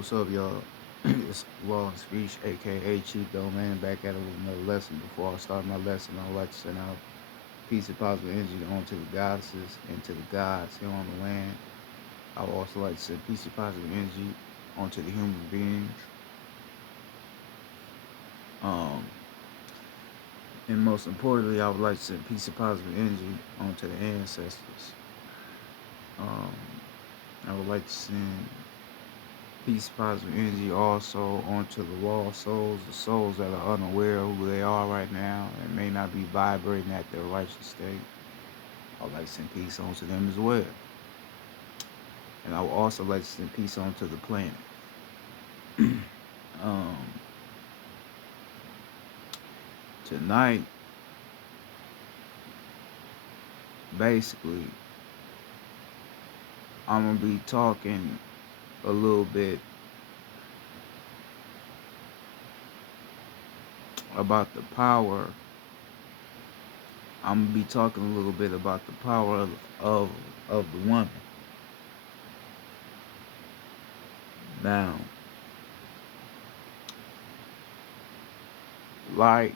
What's up, y'all? It's Law and Speech, aka Chief Domain, back at it with another lesson. Before I start my lesson, I would like to send out peace and positive energy onto the goddesses and to the gods here on the land. I would also like to send peace and positive energy onto the human beings. Um, and most importantly, I would like to send peace and positive energy onto the ancestors. Um, I would like to send peace, positive energy also onto the lost souls, the souls that are unaware of who they are right now and may not be vibrating at their righteous state. I would like to send peace onto them as well. And I would also like to send peace onto the planet. um, Tonight, basically, I'm going to be talking a little bit about the power. I'm going to be talking a little bit about the power of, of the woman. Now, like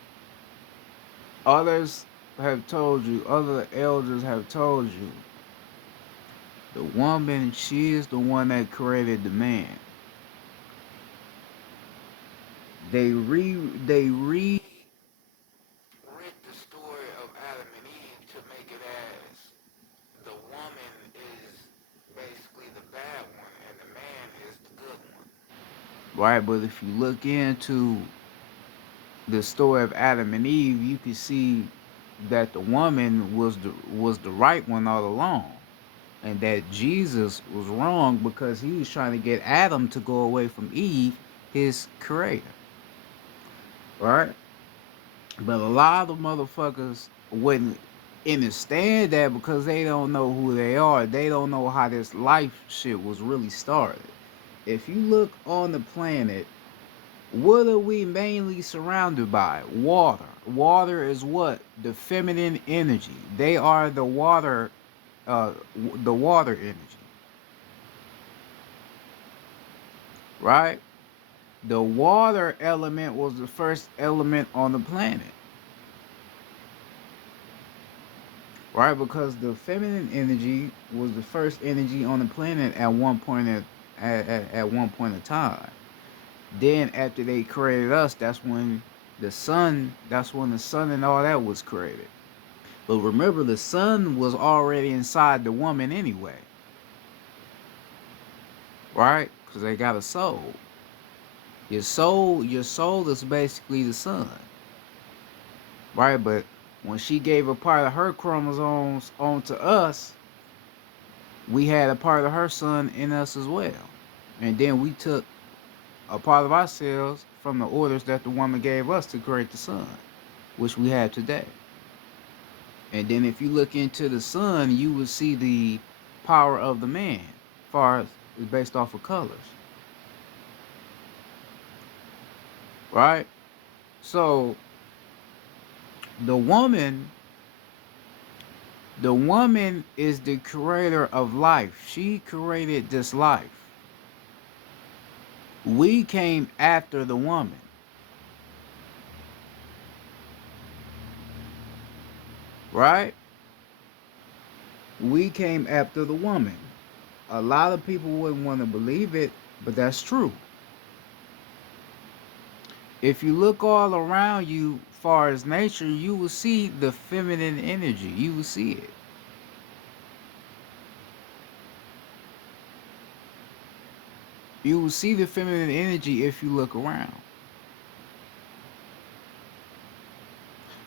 others have told you, other elders have told you, the woman, she is the one that created the man. They read the story of Adam and Eve to make it as the woman is basically the bad one and the man is the good one. Right, but if you look into the story of Adam and Eve, you can see that the woman was the right one all along, and that Jesus was wrong because he was trying to get Adam to go away from Eve, his creator. Right? But a lot of motherfuckers wouldn't understand that because they don't know who they are. They don't know how this life shit was really started. If you look on the planet, what are we mainly surrounded by? Water. Water is what? The feminine energy. They are the water energy. Right? The water element was the first element on the planet. Right? Because the feminine energy was the first energy on the planet at one point at one point in time. Then after they created us, that's when the sun and all that was created. But remember, the sun was already inside the woman anyway, right? Because they got a soul. Your soul is basically the sun, right? But when she gave a part of her chromosomes onto us, we had a part of her sun in us as well. And then we took a part of ourselves from the orders that the woman gave us to create the sun, which we have today. And then if you look into the sun, you will see the power of the man, as far as is based off of colors. Right? So the woman, the woman is the creator of life. She created this life. We came after the woman. Right? We came after the woman. A lot of people wouldn't want to believe it, but that's true. If you look all around you, far as nature, you will see the feminine energy. You will see it. You will see the feminine energy if you look around.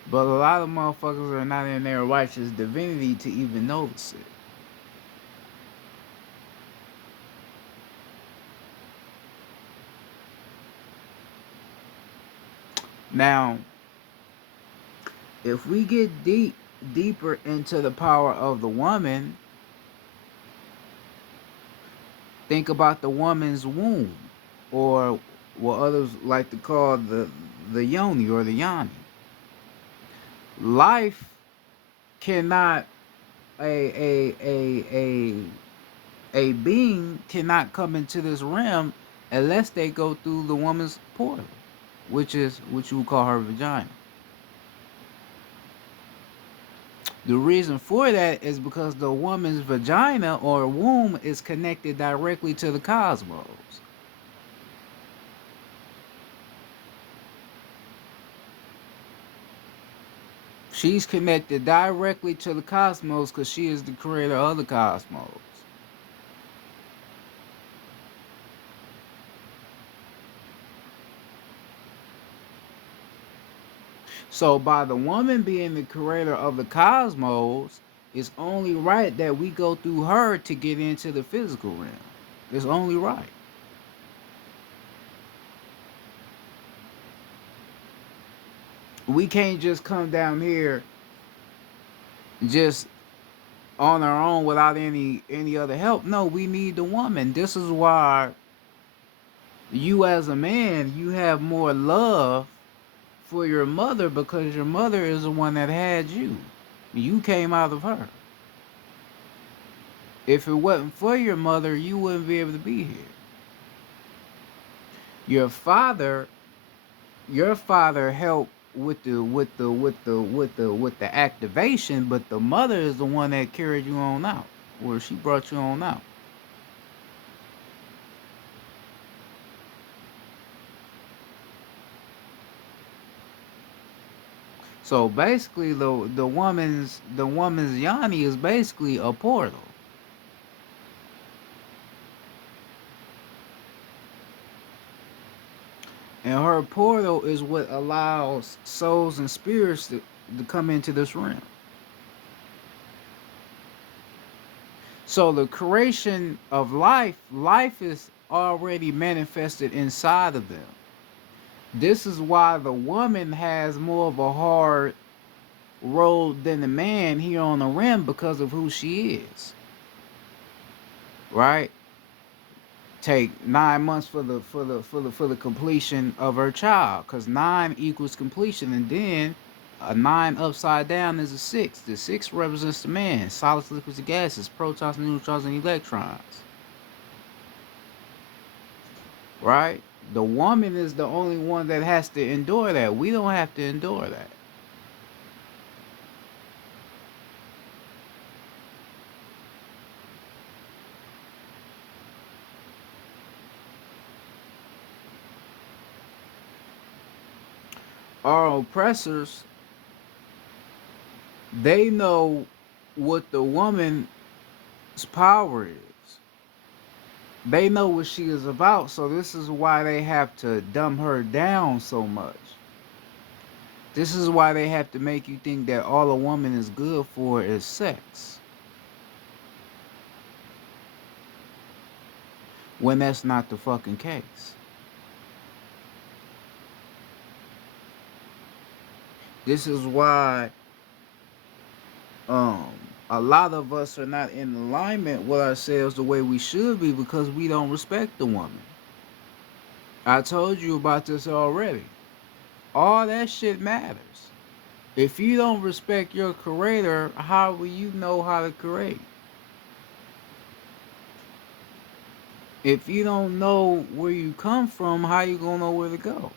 But a lot of motherfuckers are not in their righteous divinity to even notice it. Now, if we get deeper into the power of the woman, think about the woman's womb, or what others like to call the yoni or the yoni. Life cannot a a a a being cannot come into this realm unless they go through the woman's portal, which is what you would call her vagina. The reason for that is because the woman's vagina or womb is connected directly to the cosmos. She's connected directly to the cosmos because she is the creator of the cosmos. So, by the woman being the creator of the cosmos, it's only right that we go through her to get into the physical realm. It's only right. We can't just come down here just on our own without any other help. No, we need the woman. This is why you as a man, you have more love for your mother because your mother is the one that had you. You came out of her. If it wasn't for your mother, you wouldn't be able to be here. Your father, your father helped with the activation, but the mother is the one that carried you on out, or she brought you on out. So basically, the woman's yoni is basically a portal, and her portal is what allows souls and spirits to come into this realm. So the creation of life is already manifested inside of them. This is why the woman has more of a hard road than the man here on the rim because of who she is. Right? Take 9 months for the completion of her child, because nine equals completion, and then a nine upside down is a six. The six represents the man, solids, liquids, and gases, protons, neutrons, and electrons. Right? The woman is the only one that has to endure that. We don't have to endure that. Our oppressors, they know what the woman's power is. They know what she is about, so this is why they have to dumb her down so much. This is why they have to make you think that all a woman is good for is sex, when that's not the fucking case. This is why um a lot of us are not in alignment with ourselves the way we should be because we don't respect the woman. I told you about this already. All that shit matters. If you don't respect your creator, how will you know how to create? If you don't know where you come from, how you gonna know where to go?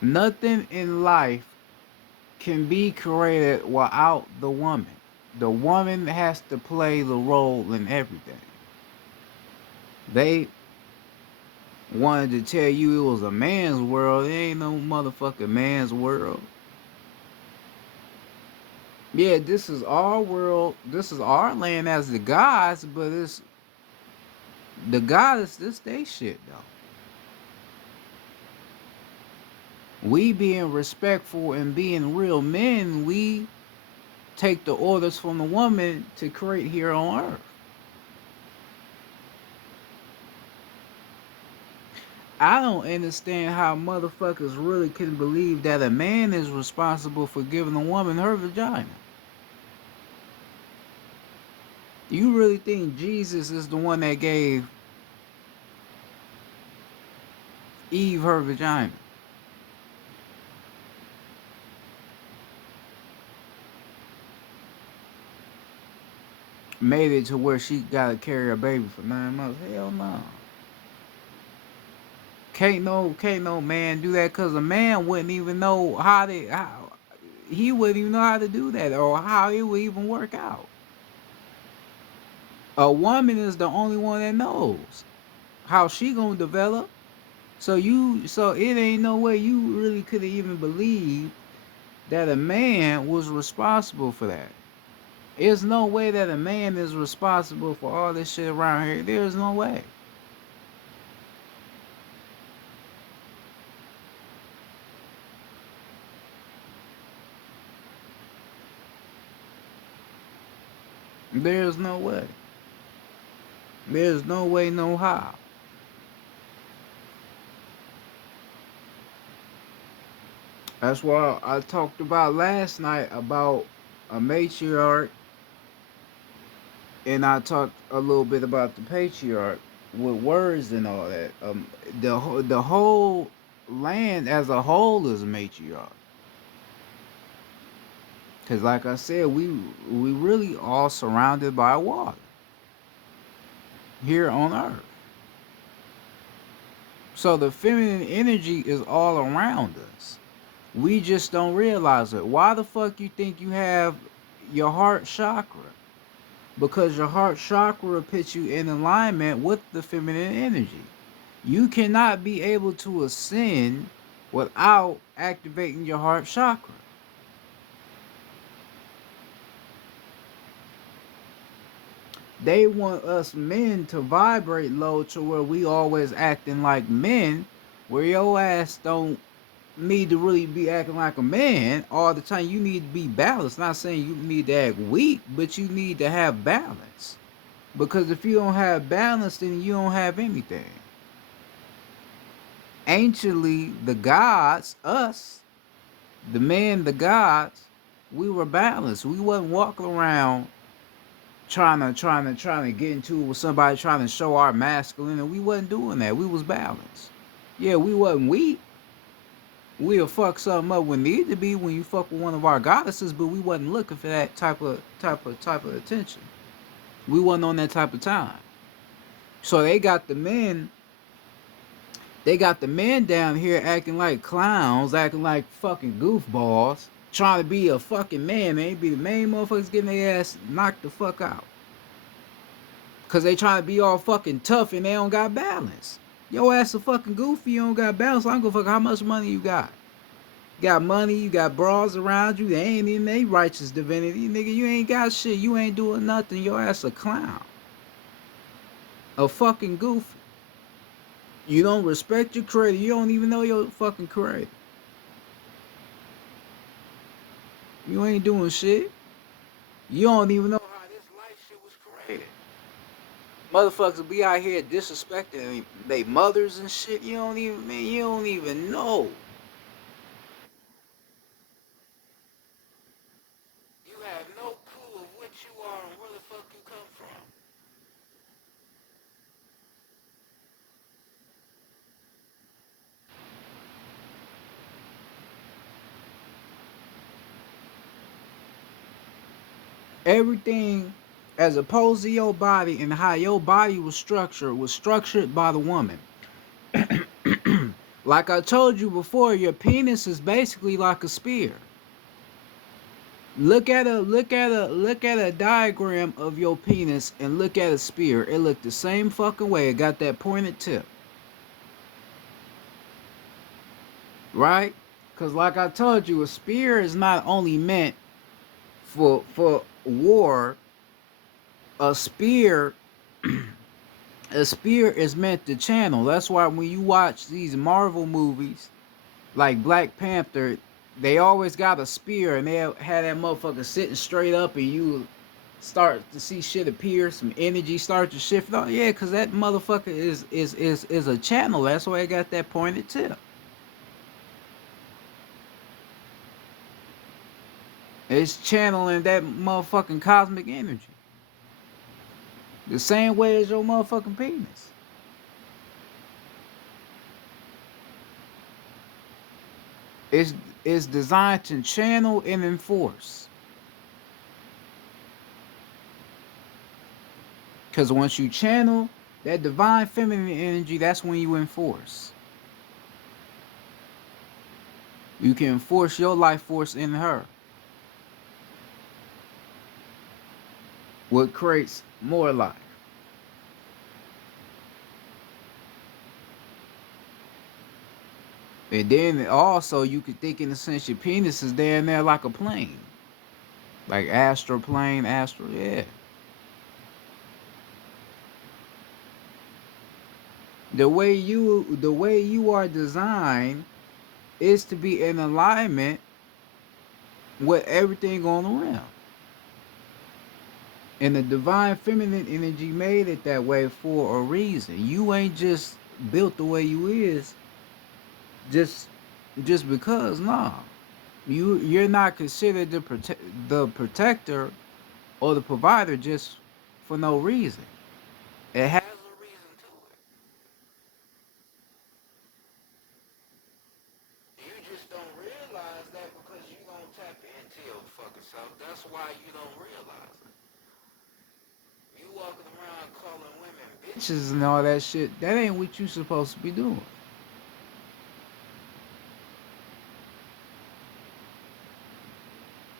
Nothing in life can be created without the woman. The woman has to play the role in everything. They wanted to tell you it was a man's world. It ain't no motherfucking man's world. Yeah, this is our world. This is our land as the gods, but it's the goddess. This they shit though. We being respectful and being real men, we take the orders from the woman to create here on earth. I don't understand how motherfuckers really can believe that a man is responsible for giving a woman her vagina. You really think Jesus is the one that gave Eve her vagina? made it to where she gotta carry a baby for 9 months. Hell no. Can't no man do that because a man wouldn't even know how he wouldn't even know how to do that or how it would even work out. A woman is the only one that knows how she gonna develop. So it ain't no way you really could have even believed that a man was responsible for that. There's no way that a man is responsible for all this shit around here. There's no way. There's no way. There's no way, no how. That's why I talked about last night about a matriarch, and I talked a little bit about the patriarch with words and all that. The whole land as a whole is a matriarch. Cause like I said, we really all surrounded by water here on Earth. So the feminine energy is all around us. We just don't realize it. Why the fuck you think you have your heart chakra? Because your heart chakra puts you in alignment with the feminine energy. You cannot be able to ascend without activating your heart chakra. They want us men to vibrate low to where we always acting like men, where your ass don't need to really be acting like a man all the time. You need to be balanced. Not saying you need to act weak, but you need to have balance. Because if you don't have balance, then you don't have anything. Anciently, the gods, us, the men, the gods, we were balanced. We wasn't walking around trying to get into it with somebody trying to show our masculine, and we wasn't doing that. We was balanced. Yeah, we wasn't weak. We'll fuck something up when need to be when you fuck with one of our goddesses, but we wasn't looking for that type of attention. We wasn't on that type of time. So they got the men down here acting like clowns, acting like fucking goofballs, trying to be a fucking man. They be the main motherfuckers getting their ass knocked the fuck out. Cause they trying to be all fucking tough and they don't got balance. Yo ass a fucking goofy, you don't got balance. I don't give a fuck how much money you got. You got money, you got bras around you. They ain't in they righteous divinity. Nigga, you ain't got shit. You ain't doing nothing. Your ass a clown. A fucking goofy. You don't respect your creator. You don't even know your fucking creator. You ain't doing shit. You don't even know how this life shit was created. Motherfuckers be out here disrespecting they mothers and shit. You don't even know. You have no clue of what you are and where the fuck you come from. Everything as opposed to your body and how your body was structured by the woman. Like I told you before, your penis is basically like a spear. Look at a diagram of your penis and look at a spear. It looked the same fucking way. It got that pointed tip, right? Cause like I told you, a spear is not only meant for war. A spear a spear is meant to channel. That's why when you watch these Marvel movies like Black Panther, they always got a spear and they have that motherfucker sitting straight up and you start to see shit appear, some energy start to shift. Oh yeah, cause that motherfucker is a channel. That's why I got that pointed tip. It's channeling that motherfucking cosmic energy. The same way as your motherfucking penis. It's it's designed to channel and enforce. Because once you channel that divine feminine energy, that's when you enforce. You can enforce your life force in her, what creates more life. And then also you could think in a sense your penis is down there like a plane. Like astral plane, astral, yeah. The way you are designed is to be in alignment with everything on around. And the divine feminine energy made it that way for a reason. You ain't just built the way you is just just because, nah. You're not considered the protector or the provider just for no reason. It has There's a reason to it. You just don't realize that because you don't tap into your fucking self. That's why you don't realize it. You walking around calling women bitches. bitches and all that shit. That ain't what you supposed to be doing.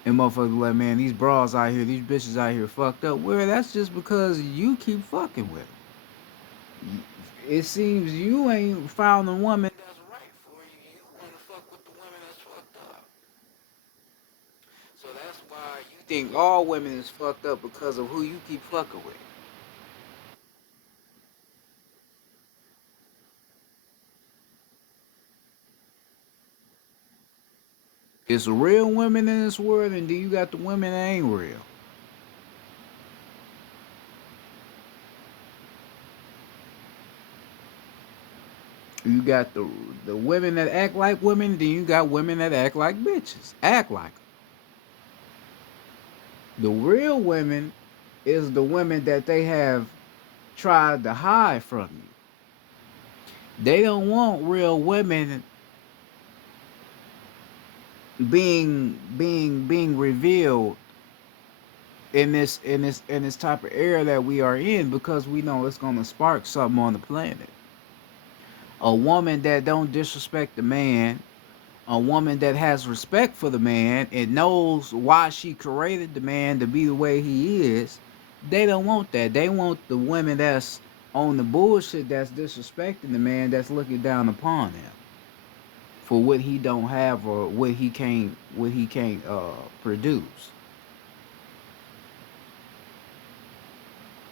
And motherfuckers like, man, these bras out here, these bitches out here fucked up. Well, that's just because you keep fucking with them. It seems you ain't found a woman. That's right for you. You want to fuck with the women that's fucked up. So that's why you Think all women is fucked up because of who you keep fucking with. It's real women in this world, and then you got the women that ain't real. You got the women that act like women, then you got women that act like bitches. Act like 'em. The real women is the women that they have tried to hide from you. They don't want real women being revealed in this type of era that we are in because we know it's gonna spark something on the planet. A woman that don't disrespect the man, a woman that has respect for the man and knows why she created the man to be the way he is, they don't want that. They want the women that's on the bullshit, that's disrespecting the man, that's looking down upon him for what he don't have or what he can't produce.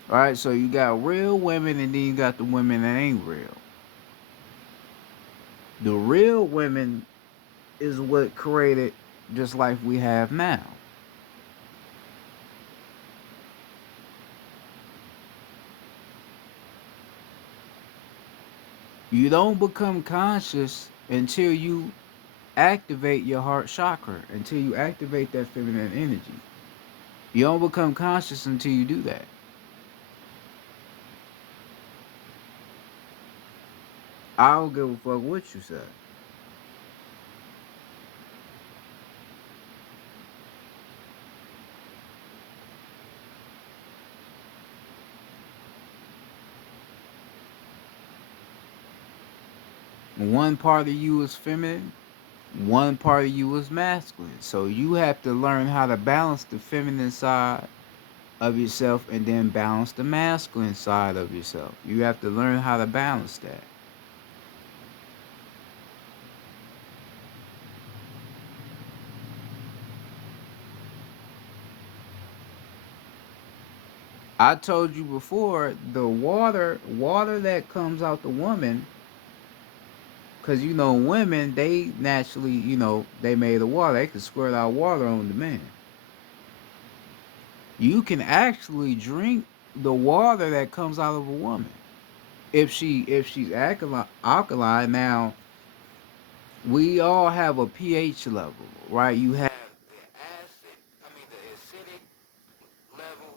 All right, so you got real women and then you got the women that ain't real. The real women is what created just life we have now. You don't become conscious until you activate your heart chakra, until you activate that feminine energy. You don't become conscious until you do that. I don't give a fuck what you say. One part of you is feminine, one part of you is masculine. So you have to learn how to balance the feminine side of yourself and then balance the masculine side of yourself. You have to learn how to balance that. I told you before, the water that comes out the woman, because women, they naturally, they made of water. They can squirt out water on the man. You can actually drink the water that comes out of a woman if she's alkaline. Now we all have a pH level, right? You have have the acid, I mean the acidic level,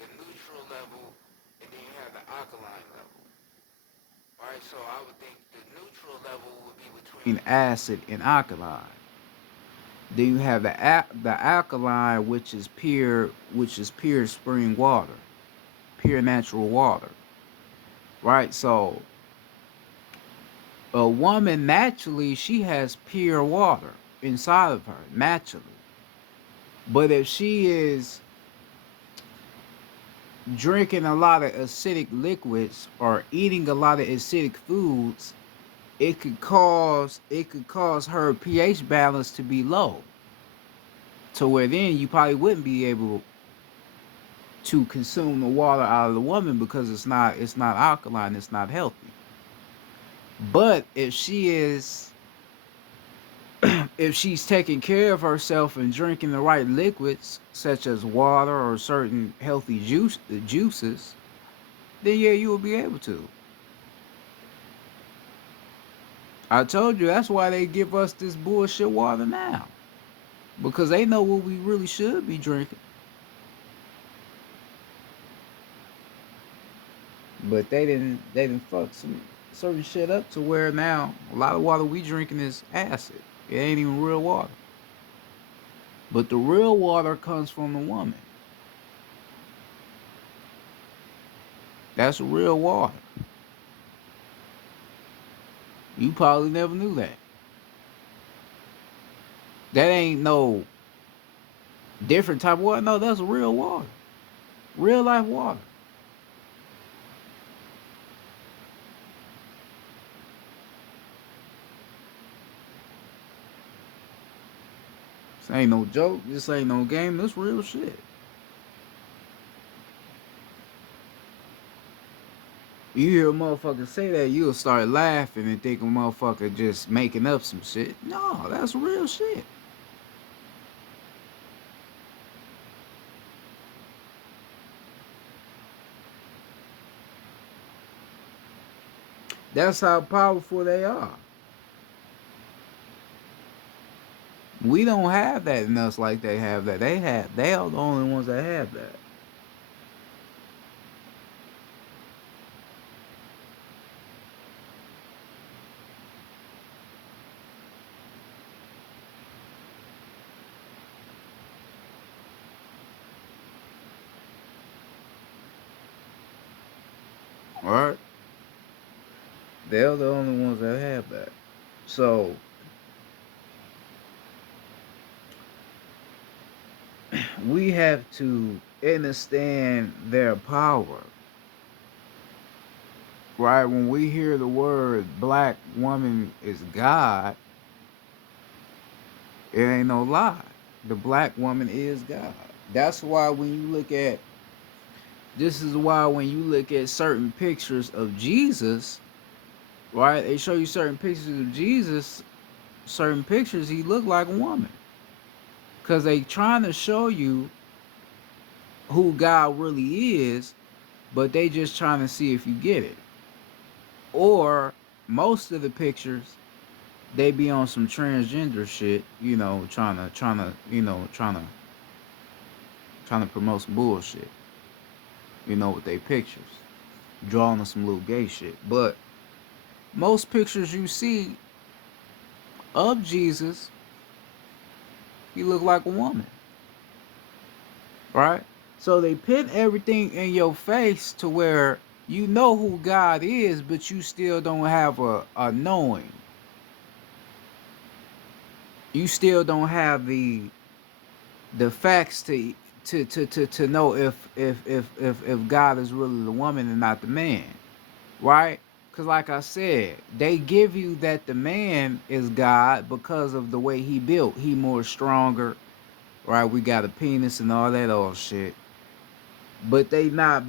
the neutral level, and then you have the alkaline level. Alright, so I would think the neutral level would be between between acid and alkaline. Then you have the alkaline, which is pure spring water. pure natural water, right? So a woman naturally she has pure water inside of her naturally, but if she is drinking a lot of acidic liquids or eating a lot of acidic foods, it could cause her pH balance to be low, to where then you probably wouldn't be able to consume the water out of the woman because it's not alkaline, it's not healthy. But if she's taking care of herself and drinking the right liquids such as water or certain healthy juices, then yeah, you will be able to. I told you that's why they give us this bullshit water now, because they know what we really should be drinking. But they didn't fuck some certain shit up to where now a lot of water we drinking is acid. It ain't even real water. But the real water comes from the woman. That's real water. You probably never knew that. That ain't no different type of water. No, that's real water. Real life water. This ain't no joke. This ain't no game. This real shit. You hear a motherfucker say that, you'll start laughing and think a motherfucker just making up some shit. No, that's real shit. That's how powerful they are. We don't have that in us like they have that. They are the only ones that have that. Alright? They're the only ones that have that. So we have to understand their power. Right? When we hear the word black woman is God, it ain't no lie. The black woman is God. That's why when you look at this is why when you look at certain pictures of Jesus, right? They show you certain pictures of Jesus, certain pictures he looked like a woman. Cause they trying to show you who God really is, but they just trying to see if you get it. Or most of the pictures they be on some transgender shit, trying to promote some bullshit, with their pictures, drawing on some little gay shit. But most pictures you see of Jesus, he look like a woman, right? So they put everything in your face to where you know who God is, but you still don't have a knowing. You still don't have the facts to know if God is really the woman and not the man, right? Because like I said, they give you that the man is God because of the way he built. He more stronger, right? We got a penis and all that old shit. But they not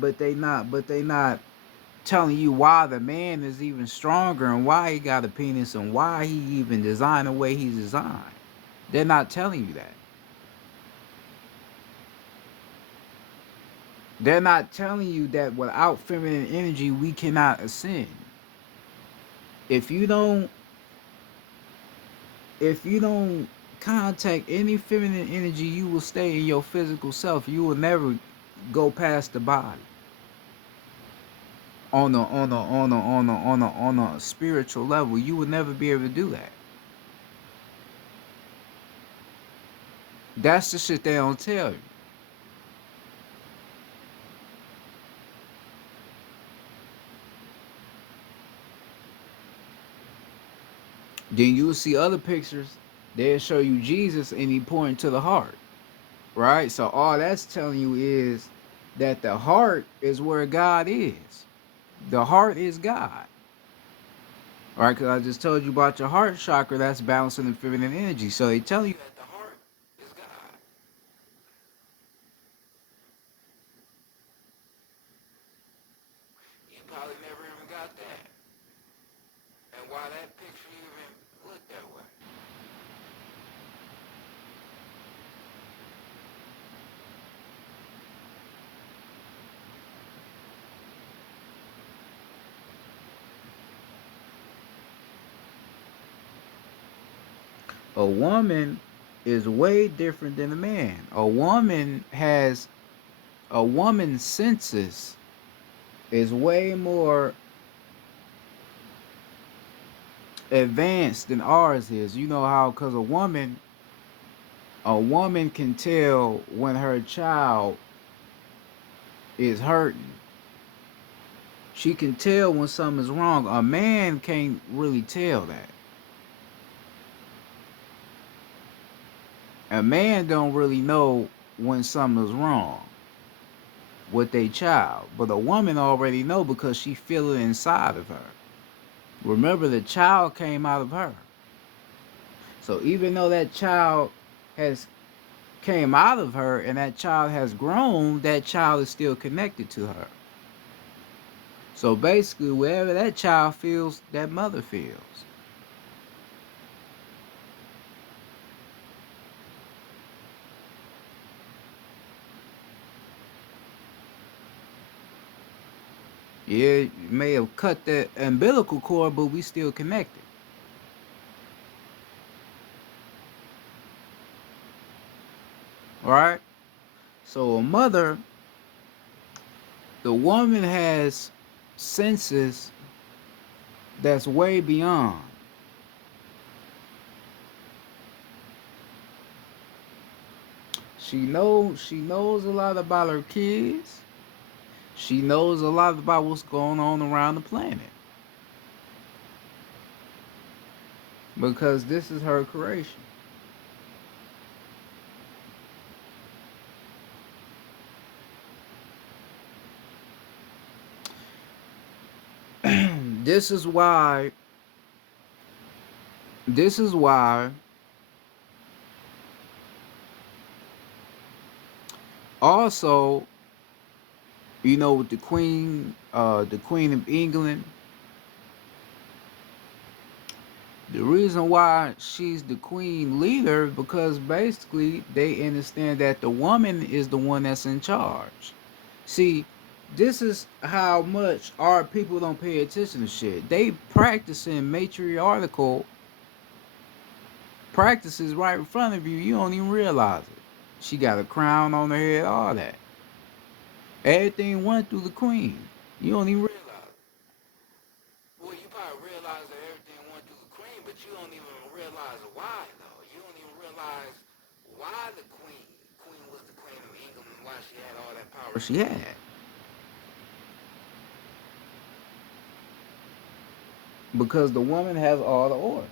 telling you why the man is even stronger and why he got a penis and why he even designed the way he's designed. They're not telling you that. They're not telling you that without feminine energy we cannot ascend. If you don't if you don't contact any feminine energy, you will stay in your physical self. You will never go past the body. On a spiritual level, you would never be able to do that. That's the shit they don't tell you. Then you'll see other pictures. They'll show you Jesus and he pointing to the heart, right? So all that's telling you is that the heart is where God is. The heart is God, right? Because I just told you about your heart chakra. That's balancing the feminine energy. So they tell you that the heart is God. You probably never even got that. And why that picture even looked that way. a woman is way different than a man. A woman's senses is way more advanced than ours is. You know how? Because a woman can tell when her child is hurting. She can tell when something is wrong. A man can't really tell that. A man don't really know when something is wrong with a child, but a woman already know because she feel it inside of her. Remember, the child came out of her. So even though that child has came out of her and that child has grown, that child is still connected to her. So basically, wherever that child feels, that mother feels. Yeah, you may have cut that umbilical cord, but we still connected. All right? So a mother, the woman has senses that's way beyond. She knows a lot about her kids. She knows a lot about what's going on around the planet because this is her creation. this is why this is why also, with the Queen of England, the reason why she's the queen leader because basically they understand that the woman is the one that's in charge. See, this is how much our people don't pay attention to shit. They practicing matriarchal practices right in front of you. You don't even realize it. She got a crown on her head, all that. Everything went through the queen. You don't even realize it. Well, you probably realize that everything went through the queen, but you don't even realize why, though. You don't even realize why the queen was the queen of England and why she had all that power She had. Because the woman has all the orders.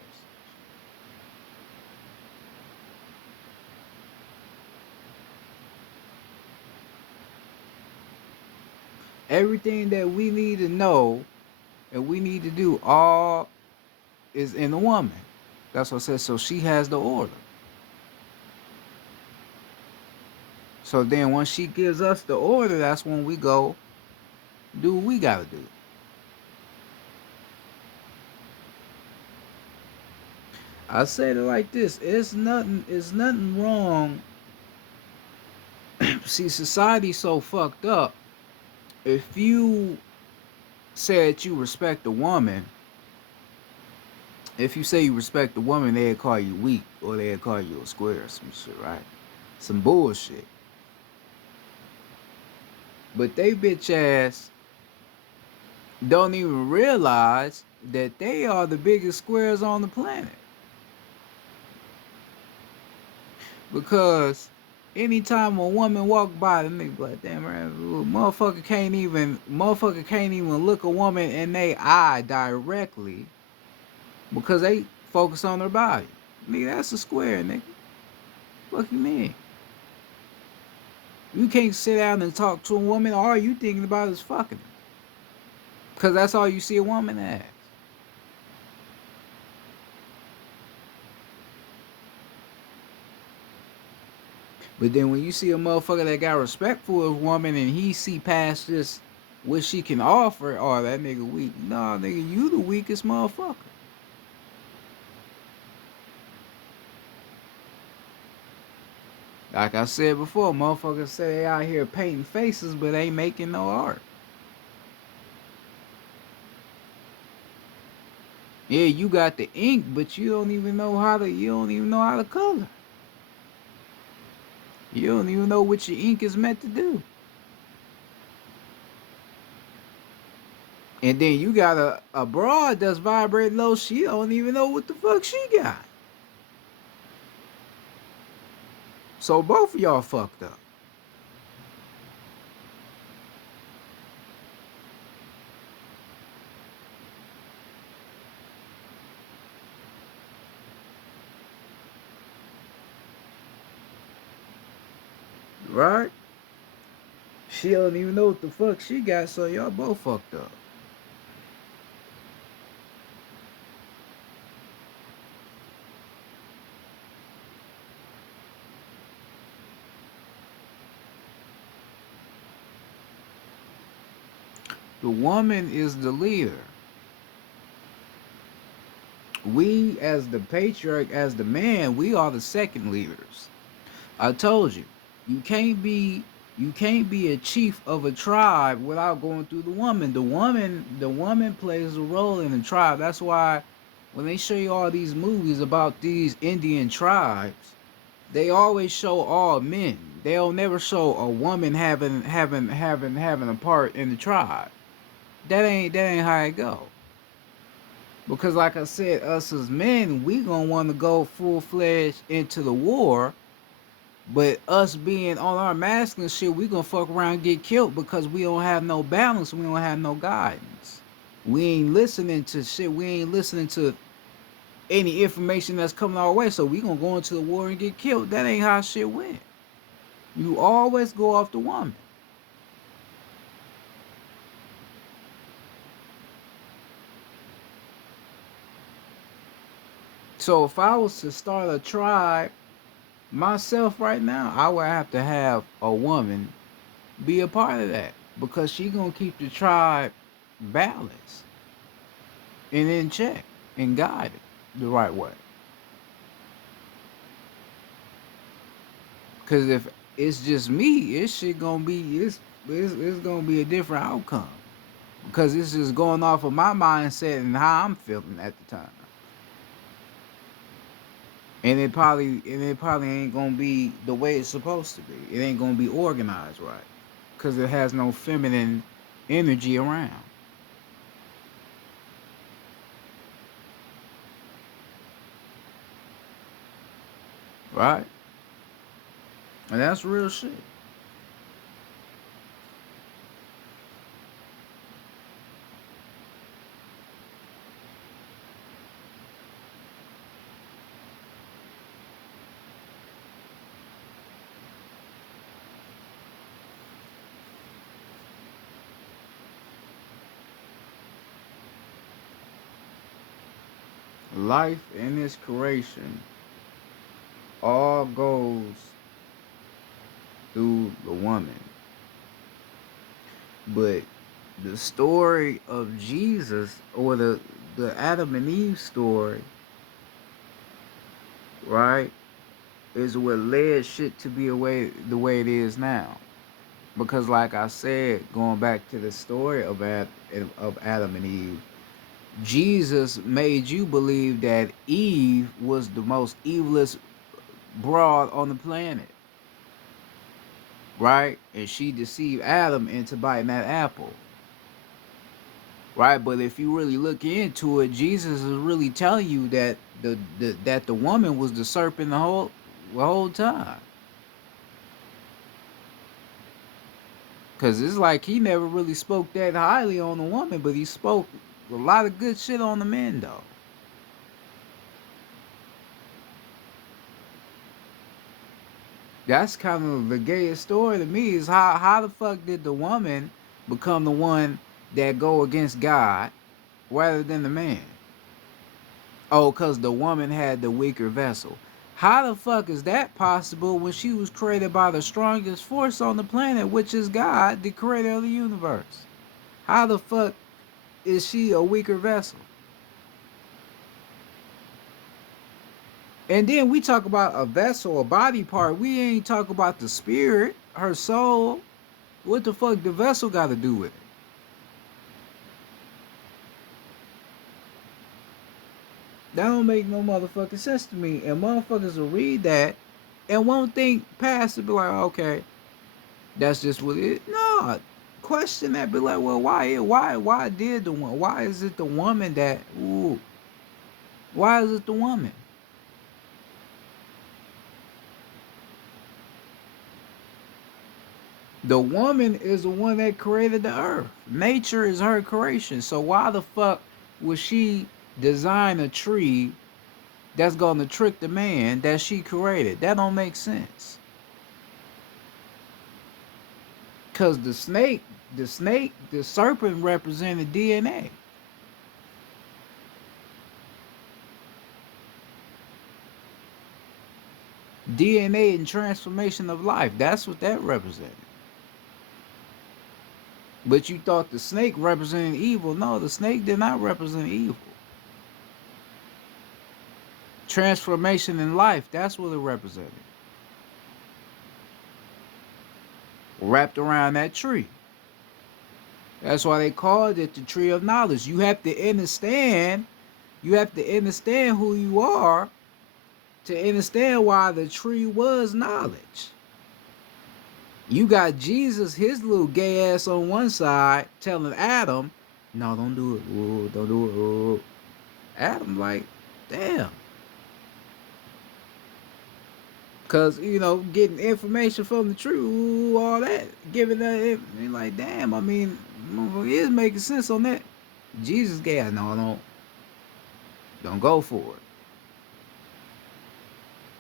Everything that we need to know and we need to do all is in the woman. That's what I said. So she has the order. So then once she gives us the order, that's when we go do what we gotta do. I said it like this. It's nothing wrong. See, society's so fucked up. If you say that you respect a woman, if you say you respect a woman, they'll call you weak or they'll call you a square or some shit, right? Some bullshit. But they bitch ass don't even realize that they are the biggest squares on the planet. Because anytime a woman walk by, them niggas be like, damn, man, motherfucker can't even look a woman in their eye directly because they focus on her body. Nigga, that's a square, nigga. What you mean? You can't sit down and talk to a woman. All you thinking about is fucking her. Because that's all you see a woman as. But then when you see a motherfucker that got respect for a woman and he see past just what she can offer, oh, that nigga weak. Nah, nigga, you the weakest motherfucker. Like I said before, motherfuckers say they out here painting faces, but ain't making no art. Yeah, you got the ink, but you don't even know how to. You don't even know how to color. You don't even know what your ink is meant to do. And then you got a broad that's vibrating low. She don't even know what the fuck she got. So both of y'all fucked up, right? She don't even know what the fuck she got. So y'all both fucked up. The woman is the leader. We, as the patriarch, as the man, we are the second leaders. I told you, you can't be you can't be a chief of a tribe without going through the woman. The woman plays a role in the tribe. That's why when they show you all these movies about these Indian tribes, they always show all men. They'll never show a woman having a part in the tribe. That ain't how it go. Because like I said, us as men, we gonna want to go full fledged into the war. But us being on our masculine shit, we gonna fuck around and get killed because we don't have no balance. We don't have no guidance. We ain't listening to shit. We ain't listening to any information that's coming our way. So we gonna go into the war and get killed. That ain't how shit went. You always go off the woman. So if I was to start a tribe myself right now, I would have to have a woman be a part of that because she gonna keep the tribe balanced and in check and guided the right way. Cause if it's just me, it's shit gonna be it's gonna be a different outcome. Because it's just going off of my mindset and how I'm feeling at the time. And it probably ain't gonna be the way it's supposed to be. It ain't gonna be organized right. Cause it has no feminine energy around. Right? And that's real shit. Life in its creation all goes through the woman. But the story of Jesus or the Adam and Eve story, right, is what led shit to be the way it is now. Because like I said, going back to the story of Adam and Eve, Jesus made you believe that Eve was the most evilest broad on the planet, right? And she deceived Adam into biting that apple, right? But if you really look into it, Jesus is really telling you that the woman was the serpent the whole time. Cause it's like he never really spoke that highly on the woman, but he spoke a lot of good shit on the men though. That's kind of the gayest story to me is how the fuck did the woman become the one that go against God rather than the man? Oh, cause the woman had the weaker vessel. How the fuck is that possible when she was created by the strongest force on the planet, which is God, the creator of the universe? How the fuck is she a weaker vessel? And then we talk about a vessel, a body part. We ain't talk about the spirit, her soul. What the fuck the vessel got to do with it? That don't make no motherfucking sense to me. And motherfuckers will read that and won't think past it. Be like, okay, that's just what it. No, question that. Be like, well, why did the one? Why is it the woman that? Ooh, why is it the woman? The woman is the one that created the earth. Nature is her creation. So why the fuck would she design a tree that's gonna trick the man that she created? That don't make sense. Cause the serpent represented DNA. DNA and transformation of life. That's what that represented. But you thought the snake represented evil. No, the snake did not represent evil. Transformation in life, that's what it represented. Wrapped around that tree. That's why they called it the tree of knowledge. You have to understand who you are to understand why the tree was knowledge. You got Jesus, his little gay ass on one side, telling Adam, no, don't do it. Ooh, don't do it. Ooh. Adam like, damn. Cause getting information from the tree, ooh, all that, giving that, like, damn. I mean, it is making sense on that. Jesus gay, no, don't go for it.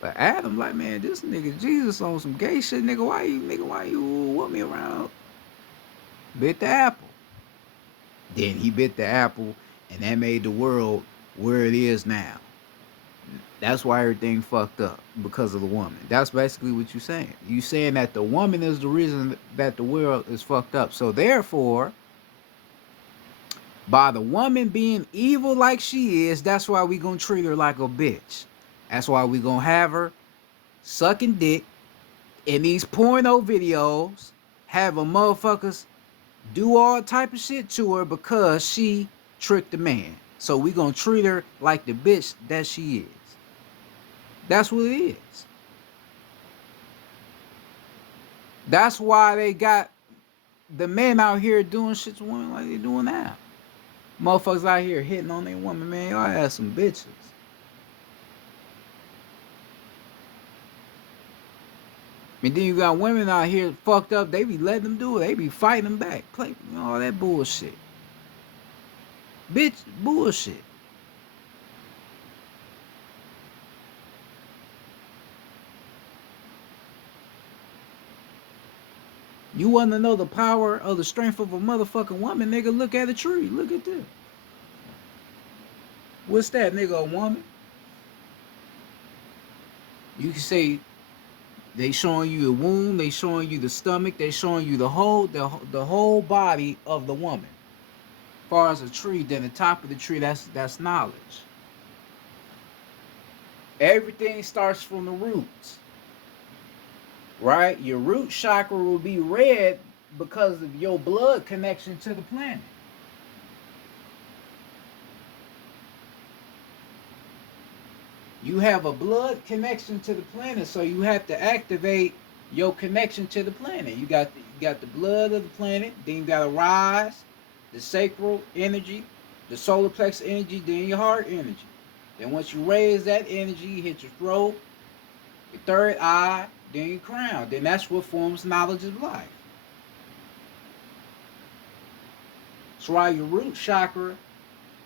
But Adam like, man, this nigga Jesus on some gay shit, nigga, why you want me around? Bit the apple. Then he bit the apple, and that made the world where it is now. That's why everything fucked up because of the woman. That's basically what you're saying. You saying that the woman is the reason that the world is fucked up. So therefore, by the woman being evil like she is, that's why we gonna treat her like a bitch. That's why we gonna have her sucking dick in these porno videos, having motherfuckers do all type of shit to her because she tricked the man. So we gonna treat her like the bitch that she is. That's what it is. That's why they got the men out here doing shit to women like they doing now. Motherfuckers out here hitting on their woman, man. Y'all ass some bitches. And then you got women out here fucked up. They be letting them do it. They be fighting them back. Play all that bullshit. Bitch, bullshit. You want to know the power of the strength of a motherfucking woman, nigga? Look at a tree. Look at this. What's that, nigga? A woman? You can say they showing you the womb, they showing you the stomach, they showing you the whole body of the woman. As far as a tree, then the top of the tree, that's knowledge. Everything starts from the roots, right? Your root chakra will be red because of your blood connection to the planet. You have a blood connection to the planet, so you have to activate your connection to the planet. You got the blood of the planet, then you got to rise, the sacral energy, the solar plexus energy, then your heart energy. Then once you raise that energy, you hit your throat, your third eye, then your crown. Then that's what forms knowledge of life. That's why your root chakra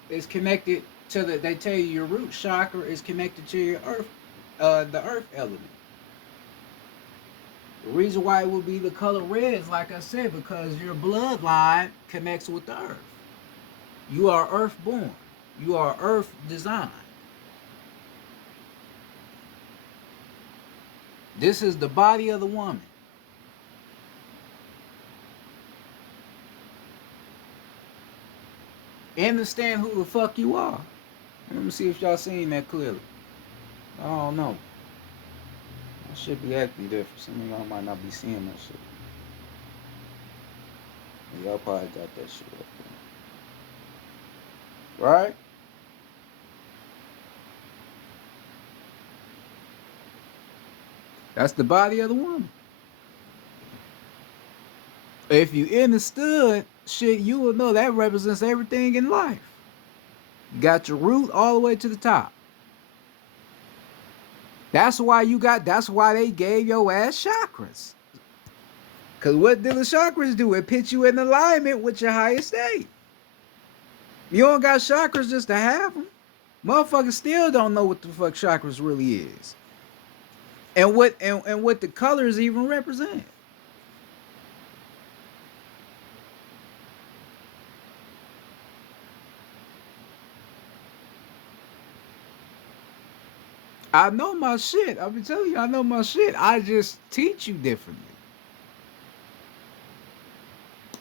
is connected to the. They tell you your root chakra is connected to your earth, the earth element. The reason why it would be the color red is, like I said, because your bloodline connects with the earth. You are earth born. You are earth designed. This is the body of the woman. Understand who the fuck you are. Let me see if y'all seen that clearly. I don't know. I should be acting different. Some of y'all might not be seeing that shit. Y'all probably got that shit up there. Right? That's the body of the woman. If you understood shit, you will know that represents everything in life. You got your root all the way to the top. That's why they gave your ass chakras. Cause what do the chakras do? It puts you in alignment with your higher state. You don't got chakras just to have them. Motherfuckers still don't know what the fuck chakras really is. And what the colors even represent. I know my shit. I've been telling you I know my shit. I just teach you differently.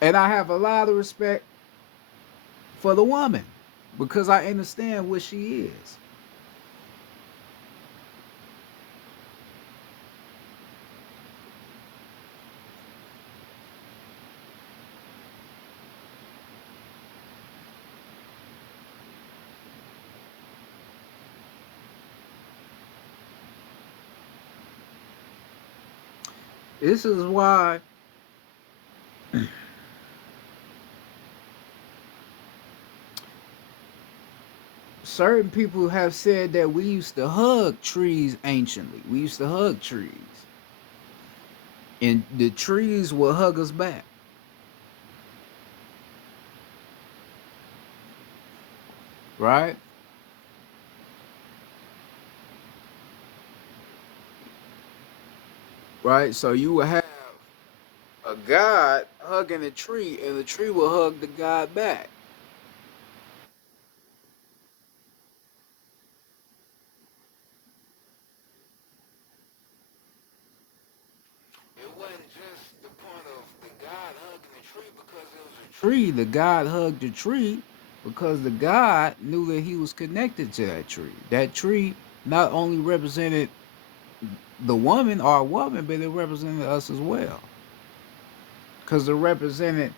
And I have a lot of respect for the woman because I understand what she is. This is why certain people have said that we used to hug trees anciently. We used to hug trees. And the trees will hug us back. Right? Right? So you will have a god hugging a tree, and the tree will hug the god back. It wasn't just the point of the God hugging the tree because it was a Tree, tree. the god hugged the tree because the god knew that he was connected to that tree. That tree not only represented the woman, our woman, but it represented us as well. Because it represented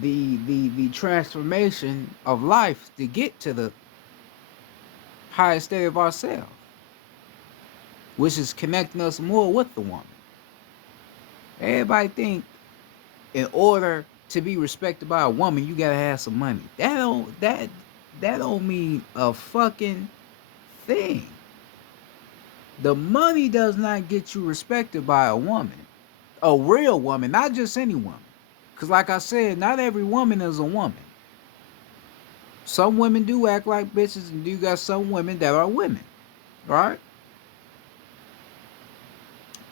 the transformation of life to get to the highest state of ourselves, which is connecting us more with the woman. Everybody think in order to be respected by a woman, you gotta have some money. That don't mean a fucking thing. The money does not get you respected by a woman. A real woman, not just any woman. Cause like I said, not every woman is a woman. Some women do act like bitches, and you got some women that are women. Right?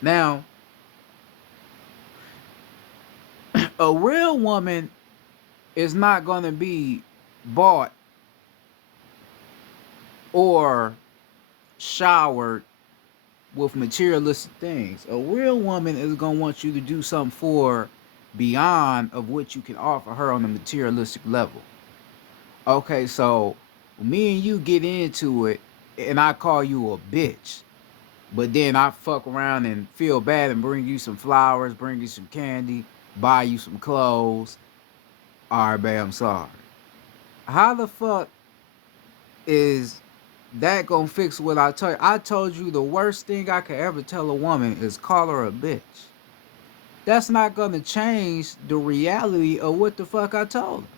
Now, a real woman is not gonna be bought or showered with materialistic things. A real woman is gonna want you to do something for beyond of what you can offer her on the materialistic level. Okay, so me and you get into it, and I call you a bitch, but then I fuck around and feel bad and bring you some flowers, bring you some candy, buy you some clothes. All right, babe, I'm sorry. How the fuck is that gonna fix what I told you? I told you the worst thing I could ever tell a woman is call her a bitch. That's not gonna change the reality of what the fuck I told her.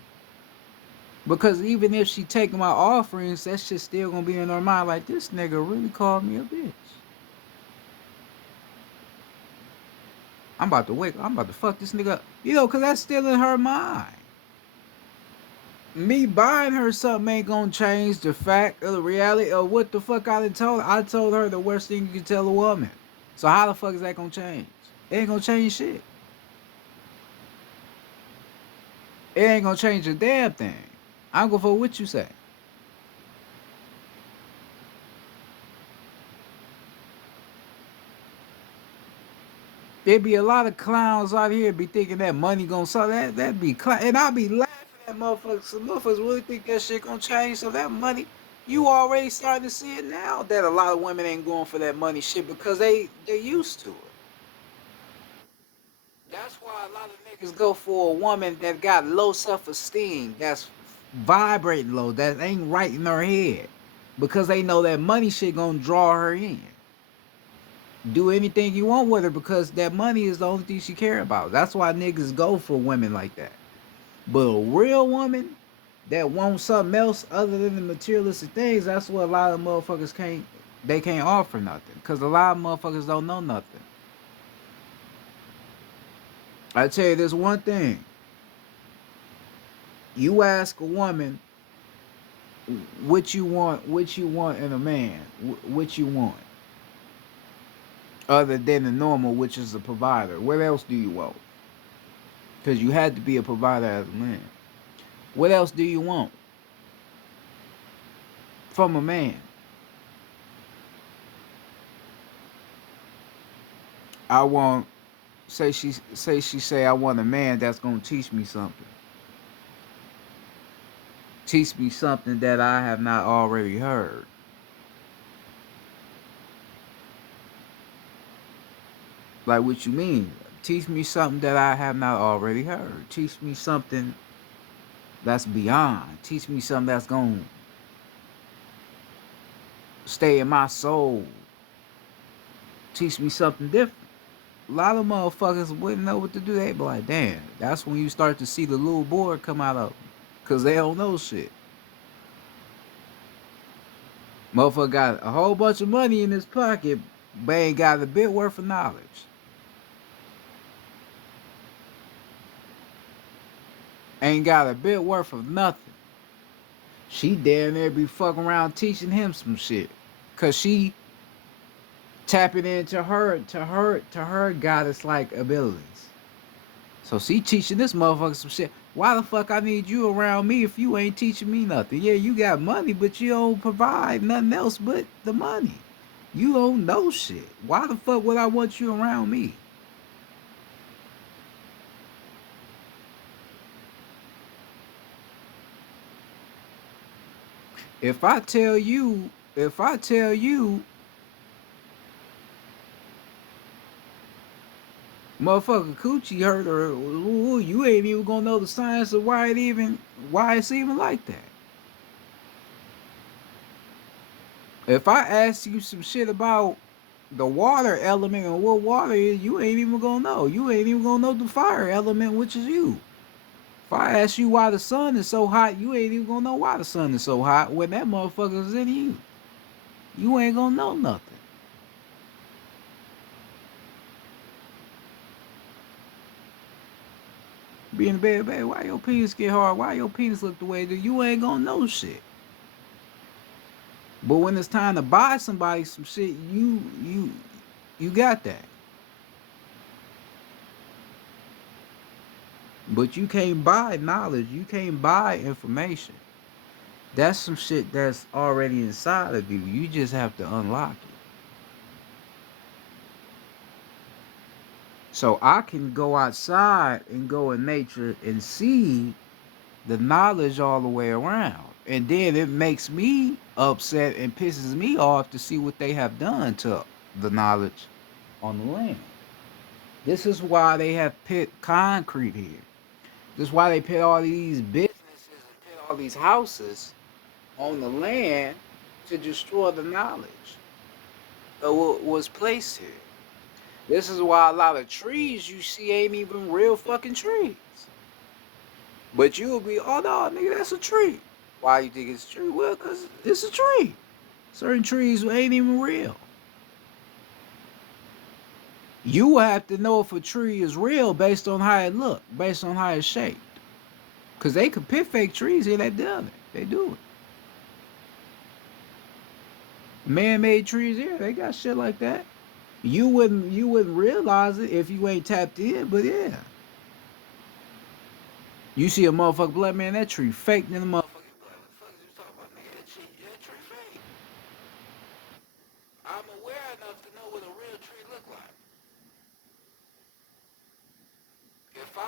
Because even if she take my offerings, that shit still gonna be in her mind like this nigga really called me a bitch. I'm about to fuck this nigga up. You know, cause that's still in her mind. Me buying her something ain't gonna change the fact of the reality of what the fuck I done told her. I told her the worst thing you can tell a woman. So how the fuck is that gonna change? It ain't gonna change shit. It ain't gonna change a damn thing. I'm going for what you say. There be a lot of clowns out here be thinking that money gonna solve that be clown, and I be laughing at motherfuckers. Some motherfuckers really think that shit gonna change. So that money, you already starting to see it now that a lot of women ain't going for that money shit because they used to it. That's why a lot of niggas go for a woman that got low self esteem, that's vibrating low, that ain't right in her head, because they know that money shit gonna draw her in. Do anything you want with her because that money is the only thing she care about. That's why niggas go for women like that. But a real woman that wants something else other than the materialistic things, that's what a lot of motherfuckers can't. They can't offer nothing because a lot of motherfuckers don't know nothing. I tell you this one thing: you ask a woman what you want in a man, what you want, other than the normal, which is a provider. What else do you want? Because you had to be a provider as a man. What else do you want from a man? I want say I want a man that's gonna teach me something. Teach me something that I have not already heard. Like what you mean? Teach me something that I have not already heard. Teach me something that's beyond. Teach me something that's gonna stay in my soul. Teach me something different. A lot of motherfuckers wouldn't know what to do. They be like, damn, that's when you start to see the little board come out of them. Cause they don't know shit. Motherfucker got a whole bunch of money in his pocket, but ain't got a bit worth of knowledge. Ain't got a bit worth of nothing. She damn near be fucking around teaching him some shit. Cause she tapping into her goddess like abilities. So she teaching this motherfucker some shit. Why the fuck I need you around me if you ain't teaching me nothing? Yeah, you got money, but you don't provide nothing else but the money. You don't know shit. Why the fuck would I want you around me? If I tell you, motherfucker coochie hurt or ooh, you ain't even gonna know the science of why it's even like that. If I ask you some shit about the water element and what water is, you ain't even gonna know. You ain't even gonna know the fire element, which is you. If I ask you why the sun is so hot, you ain't even gonna know why the sun is so hot when that motherfucker is in you. You ain't gonna know nothing. Be in the bed, baby, why your penis get hard? Why your penis look the way it do? You ain't gonna know shit. But when it's time to buy somebody some shit, you got that. But you can't buy knowledge. You can't buy information. That's some shit that's already inside of you. You just have to unlock it. So I can go outside and go in nature and see the knowledge all the way around. And then it makes me upset and pisses me off to see what they have done to the knowledge on the land. This is why they have put concrete here. This is why they put all these businesses and put all these houses on the land to destroy the knowledge of what was placed here. This is why a lot of trees you see ain't even real fucking trees. But you'll be, oh no, nigga, that's a tree. Why you think it's a tree? Well, because it's a tree. Certain trees ain't even real. You will have to know if a tree is real based on how it look, based on how it's shaped. Because they could pit fake trees here, they do it. They do it. Man-made trees here, they got shit like that. You wouldn't realize it if you ain't tapped in, but yeah. You see a motherfucker blood, man, that tree fake than the motherfucker. Motherfucking blood. What the fuck is you talking about, nigga? That tree fake. I'm aware enough to know what a real tree look like. If I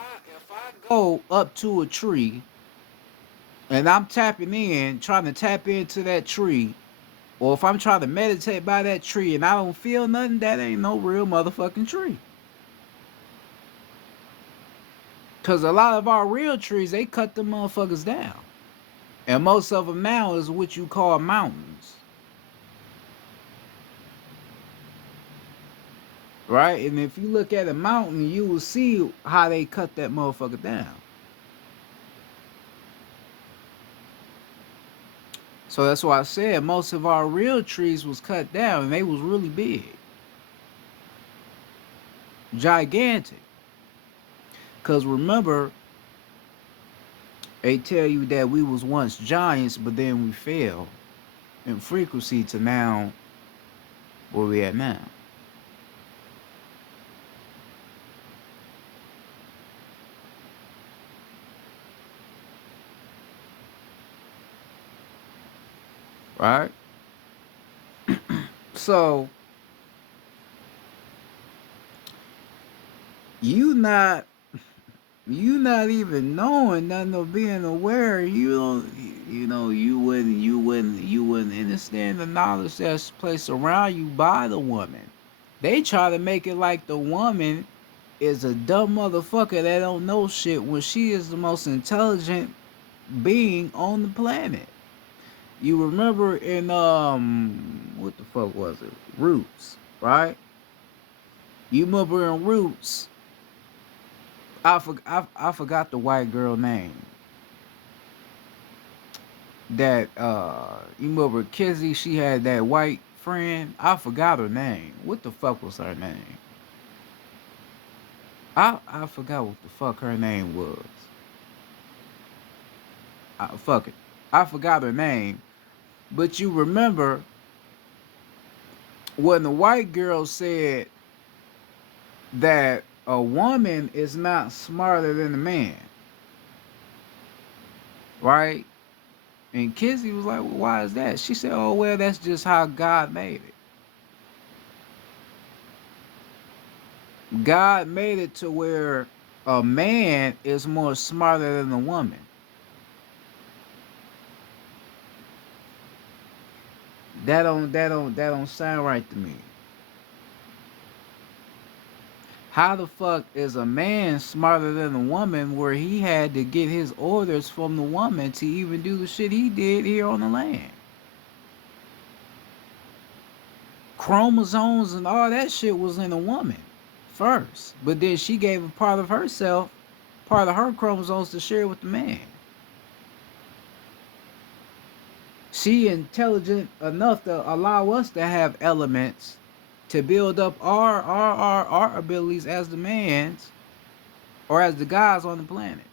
Go up to a tree and I'm tapping in, trying to tap into that tree, or if I'm trying to meditate by that tree and I don't feel nothing, that ain't no real motherfucking tree. Cause a lot of our real trees, they cut the motherfuckers down. And most of them now is what you call mountains. Right? And if you look at a mountain, you will see how they cut that motherfucker down. So that's why I said most of our real trees was cut down and they was really big. Gigantic. Cause remember, they tell you that we was once giants, but then we fell in frequency to now where we at now. Right? So you not you not even knowing nothing or being aware, you don't you wouldn't understand the knowledge that's placed around you by the woman. They try to make it like the woman is a dumb motherfucker that don't know shit when she is the most intelligent being on the planet. You remember in what the fuck was it? Roots, right? You remember in Roots, I forgot the white girl name. That you remember Kizzy, she had that white friend. I forgot her name. What the fuck was her name? I forgot what the fuck her name was. Fuck it. I forgot her name. But you remember when the white girl said that a woman is not smarter than a man, right? And Kizzy was like, well, why is that? She said, oh, well, that's just how God made it. God made it to where a man is more smarter than a woman. That don't sound right to me. How the fuck is a man smarter than a woman where he had to get his orders from the woman to even do the shit he did here on the land? Chromosomes and all that shit was in a woman first. But then she gave a part of herself, part of her chromosomes to share with the man. She intelligent enough to allow us to have elements to build up our abilities as the mans or as the guys on the planet.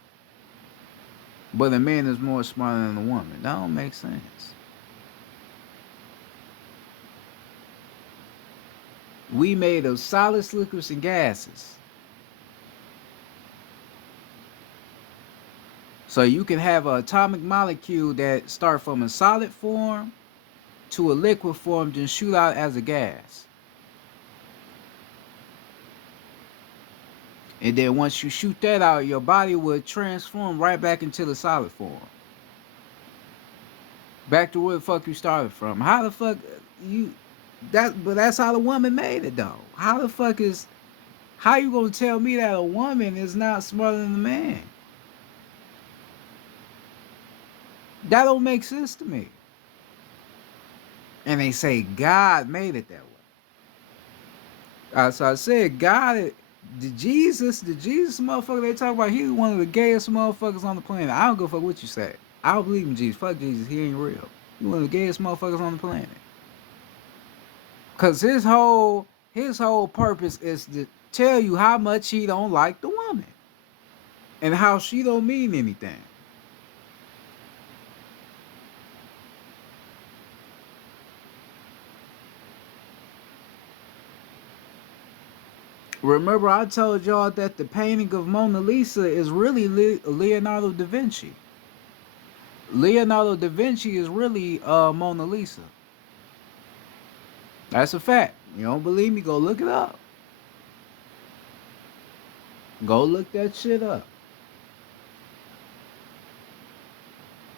But a man is more smarter than a woman. That don't make sense. We made of solids, liquids, and gases. So you can have an atomic molecule that start from a solid form to a liquid form, then shoot out as a gas. And then once you shoot that out, your body will transform right back into the solid form. Back to where the fuck you started from. How the fuck you but that's how the woman made it though. How the fuck is how you gonna tell me that a woman is not smarter than a man? That don't make sense to me. And they say God made it that way. So I said God, the Jesus motherfucker they talk about, he's one of the gayest motherfuckers on the planet. I don't go fuck what you say. I don't believe in Jesus. Fuck Jesus, he ain't real. He one of the gayest motherfuckers on the planet. Cause his whole purpose is to tell you how much he don't like the woman. And how she don't mean anything. Remember, I told y'all that the painting of Mona Lisa is really Leonardo da Vinci. Leonardo da Vinci is really Mona Lisa. That's a fact. You don't believe me? Go look it up. Go look that shit up.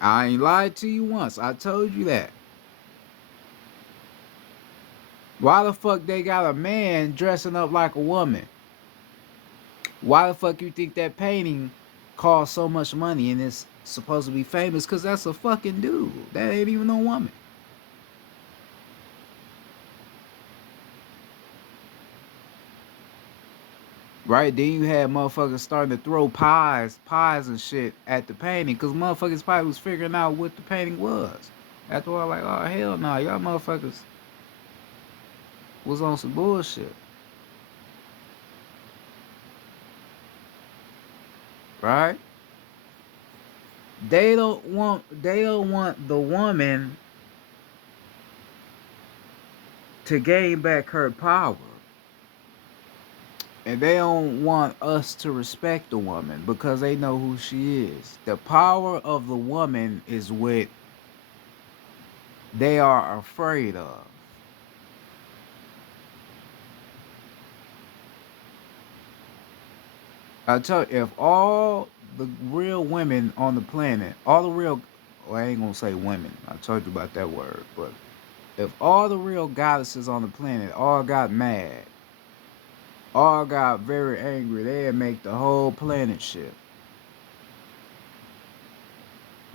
I ain't lied to you once. I told you that. Why the fuck they got a man dressing up like a woman? Why the fuck you think that painting cost so much money and it's supposed to be famous? Cause that's a fucking dude. That ain't even no woman. Right? Then you had motherfuckers starting to throw pies and shit at the painting. Cause motherfuckers probably was figuring out what the painting was. After all, like, oh hell no, y'all motherfuckers was on some bullshit. Right? They don't want the woman to gain back her power. And they don't want us to respect the woman because they know who she is. The power of the woman is what they are afraid of. I tell you, if all the real women on the planet, all the real, well, I ain't gonna say women, I told you about that word, but if all the real goddesses on the planet all got mad, all got very angry, they'd make the whole planet shift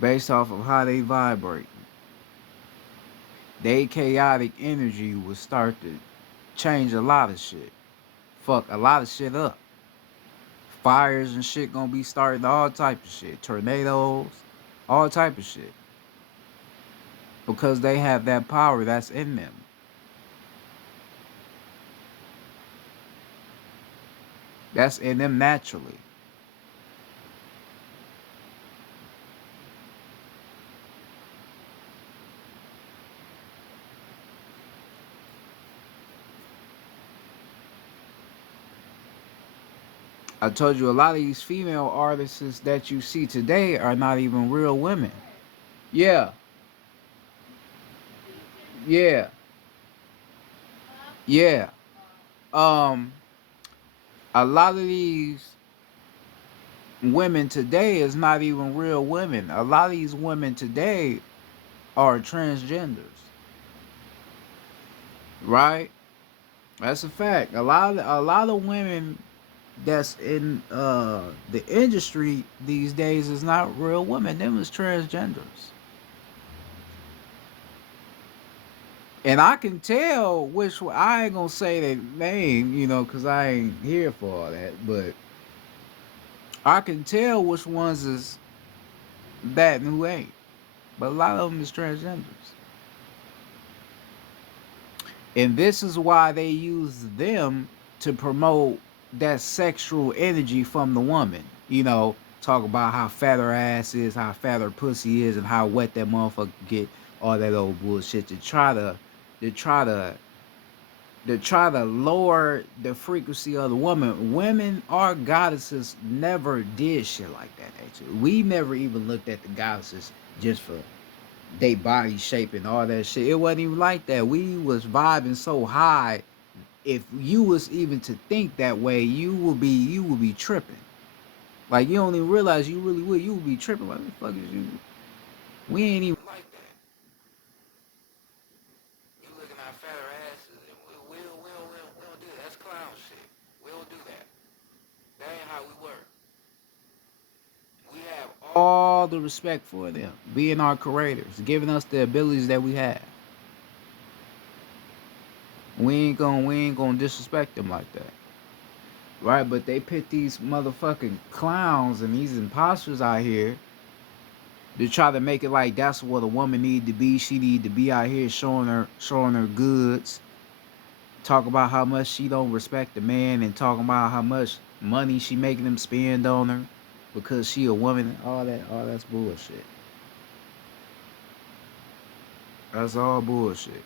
based off of how they vibrate. They chaotic energy would start to change a lot of shit. Fuck a lot of shit up. Fires and shit gonna be starting all type of shit. Tornadoes, all type of shit. Because they have that power that's in them. That's in them naturally. I told you a lot of these female artists that you see today are not even real women. Yeah, yeah, yeah. Um, a lot of these women today is not even real women. A lot of these women today are transgenders, right? That's a fact. A lot of women that's in the industry these days is not real women. Them is transgenders. And I can tell which one, I ain't gonna say their name, cause I ain't here for all that. But I can tell which ones is that and who ain't. But a lot of them is transgenders. And this is why they use them to promote that sexual energy from the woman. Talk about how fat her ass is, how fat her pussy is, and how wet that motherfucker get, all that old bullshit to try to to lower the frequency of the woman. Women, our goddesses never did shit like that. Actually, we never even looked at the goddesses just for they body shape and all that shit. It wasn't even like that. We was vibing so high. If you was even to think that way, you will be tripping. Like you don't even realize you really would. You would be tripping. Like what the fuck is you? We ain't even like that. You looking at fatter asses, and we don't do that. That's clown shit. We don't do that. That ain't how we work. We have all the respect for them being our creators, giving us the abilities that we have. We ain't gonna disrespect them like that, right? But they put these motherfucking clowns and these imposters out here to try to make it like that's what a woman need to be. She need to be out here showing her goods, talk about how much she don't respect the man, and talking about how much money she making them spend on her because she a woman. All that's bullshit. That's all bullshit.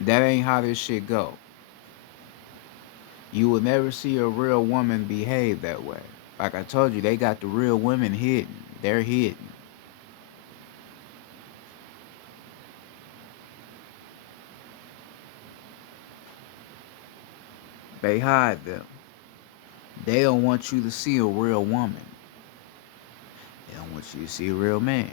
That ain't how this shit go. You will never see a real woman behave that way. Like I told you, they got the real women hidden. They're hidden. They hide them. They don't want you to see a real woman. They don't want you to see a real man.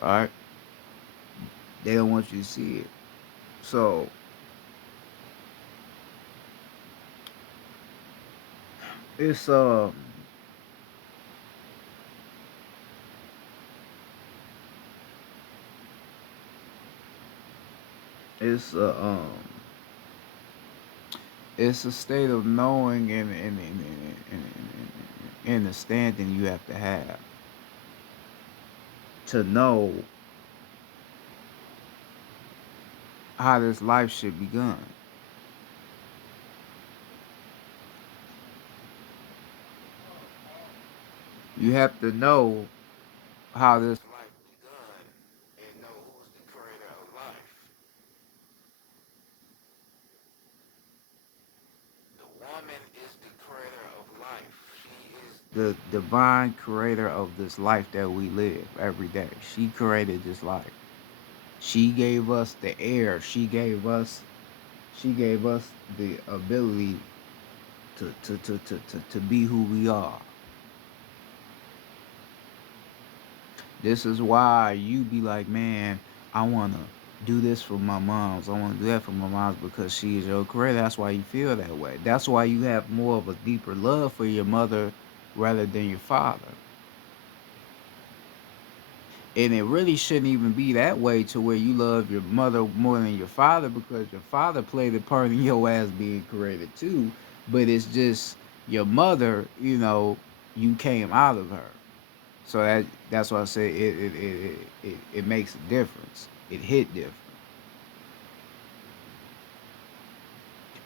All right? They don't want you to see it. So it's it's it's a state of knowing and understanding you have to have to know how this life should be done. You have to know how this. Life begun and know who's the creator of life. The woman is the creator of life. She is The divine creator of this life that we live every day. She created this life. She gave us the air. She gave us the ability to be who we are. This is why you be like, man, I wanna do this for my moms. I wanna do that for my moms because she is your creator. That's why you feel that way. That's why you have more of a deeper love for your mother rather than your father. And it really shouldn't even be that way to where you love your mother more than your father because your father played a part in your ass being created too. But it's just your mother, you came out of her. So that's why I say it makes a difference. It hit different.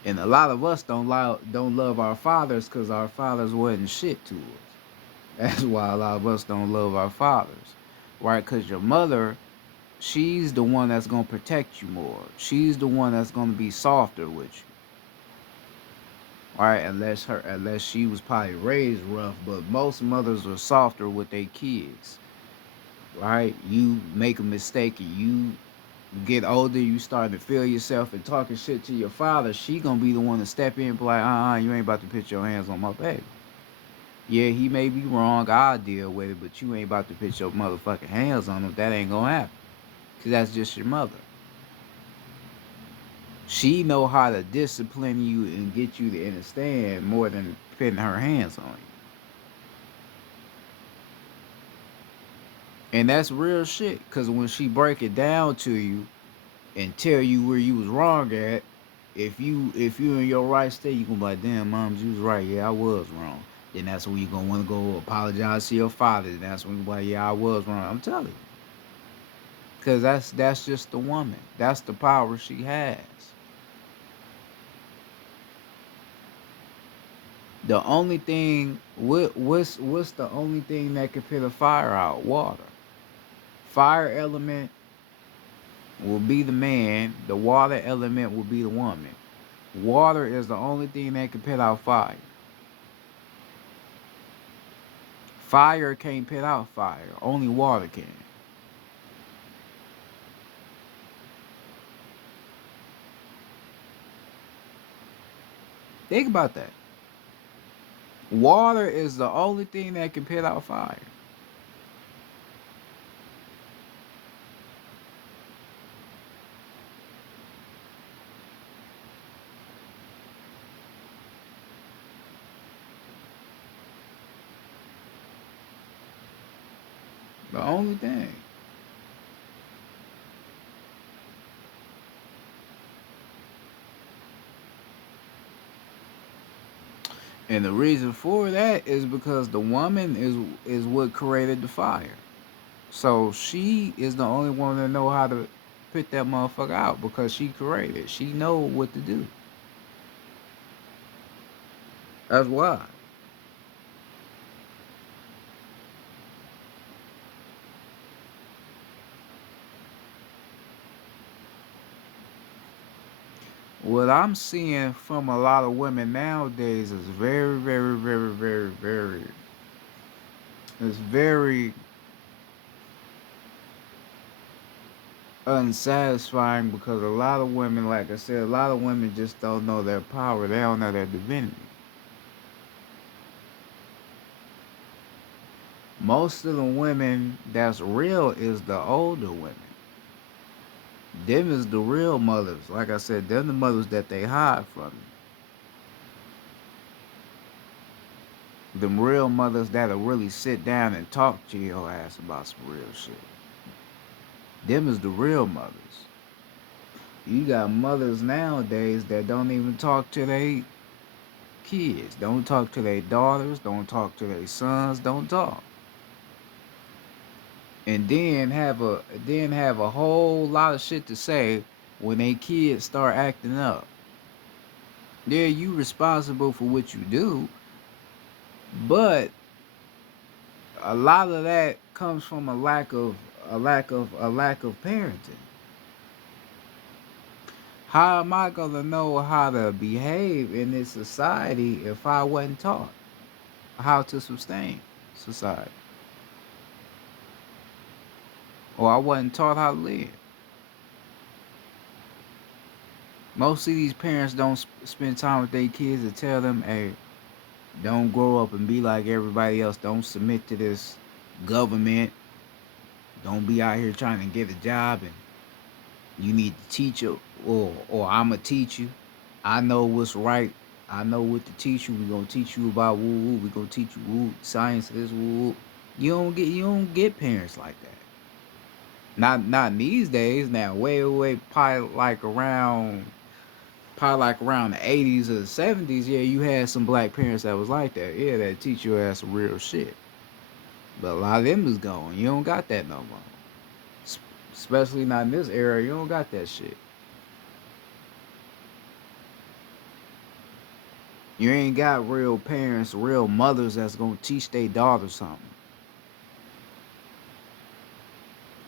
And a lot of us don't love our fathers because our fathers wasn't shit to us. That's why a lot of us don't love our fathers, right? Because your mother, she's the one that's gonna protect you more. She's the one that's gonna be softer with you, right? Unless she was probably raised rough, but most mothers are softer with their kids, right? You make a mistake and you get older, you start to feel yourself and talking shit to your father. She gonna be the one to step in and be like, you ain't about to put your hands on my baby. Yeah, he may be wrong. I'll deal with it, but you ain't about to put your motherfucking hands on him. That ain't gonna happen. Cause that's just your mother. She know how to discipline you and get you to understand more than putting her hands on you. And that's real shit. Cause when she break it down to you and tell you where you was wrong at, if you in your right state, you gonna be like, damn, moms, you was right. Yeah, I was wrong. Then that's when you gonna wanna go apologize to your father. Then that's when you be like, yeah, I was wrong. I'm telling you. Cause that's just the woman. That's the power she has. The only thing what's the only thing that can put a fire out? Water. Fire element will be the man. The water element will be the woman. Water is the only thing that can put out fire. Fire can't put out fire. Only water can. Think about that. Water is the only thing that can put out fire. The only thing. And the reason for that is because the woman is what created the fire. So she is the only one that know how to put that motherfucker out because she created. She know what to do. That's why. What I'm seeing from a lot of women nowadays is very, very, very, very, very. It's very unsatisfying because a lot of women, like I said, a lot of women just don't know their power. They don't know their divinity. Most of the women that's real is the older women. Them is the real mothers. Like I said, them the mothers that they hide from you. Them real mothers that'll really sit down and talk to your ass about some real shit. Them is the real mothers. You got mothers nowadays that don't even talk to their kids. Don't talk to their daughters. Don't talk to their sons. Don't talk. And then have a whole lot of shit to say when they kids start acting up. Yeah, you responsible for what you do, but a lot of that comes from a lack of parenting. How am I gonna know how to behave in this society if I wasn't taught how to sustain society, or I wasn't taught how to live? Most of these parents don't spend time with their kids to tell them, "Hey, don't grow up and be like everybody else. Don't submit to this government. Don't be out here trying to get a job and you need to teach you, or I'ma teach you. I know what's right. I know what to teach you. We gonna teach you about woo woo. We gonna teach you woo science is woo woo." You don't get parents like that. Not in these days. Now way probably like around the 80s or the 70s. Yeah, you had some black parents that was like that. Yeah, that teach your ass some real shit. But a lot of them is gone. You don't got that no more. Especially not in this era. You don't got that shit. You ain't got real parents, real mothers that's gonna teach their daughter something.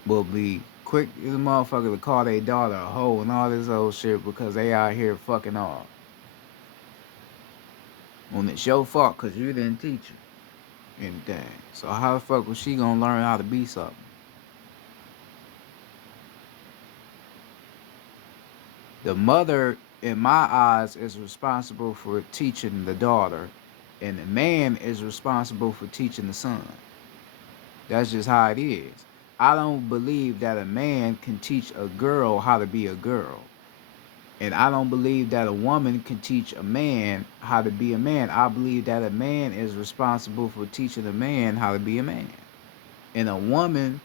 Will be quick as a motherfucker to call their daughter a hoe and all this old shit because they out here fucking off. When it's your fault because you didn't teach her anything. So how the fuck was she gonna learn how to be something? The mother, in my eyes, is responsible for teaching the daughter, and the man is responsible for teaching the son. That's just how it is. I don't believe that a man can teach a girl how to be a girl. And I don't believe that a woman can teach a man how to be a man. I believe that a man is responsible for teaching a man how to be a man. And a woman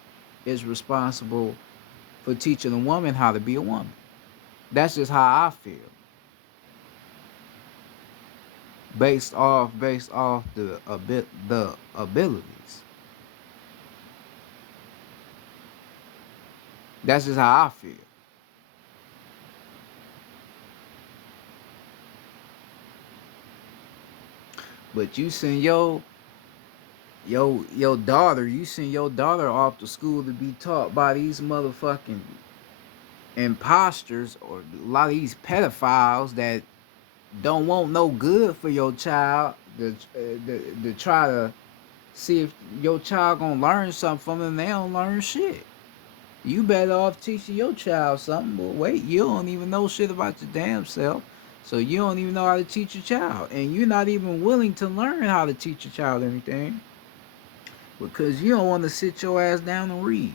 is responsible for teaching a woman how to be a woman. That's just how I feel. Based off the abilities. That's just how I feel. But you send your daughter off to school to be taught by these motherfucking imposters or a lot of these pedophiles that don't want no good for your child to try to see if your child gonna learn something from them. They don't learn shit. You better off teaching your child something. But wait, you don't even know shit about your damn self. So you don't even know how to teach your child. And you're not even willing to learn how to teach your child anything because you don't want to sit your ass down and read.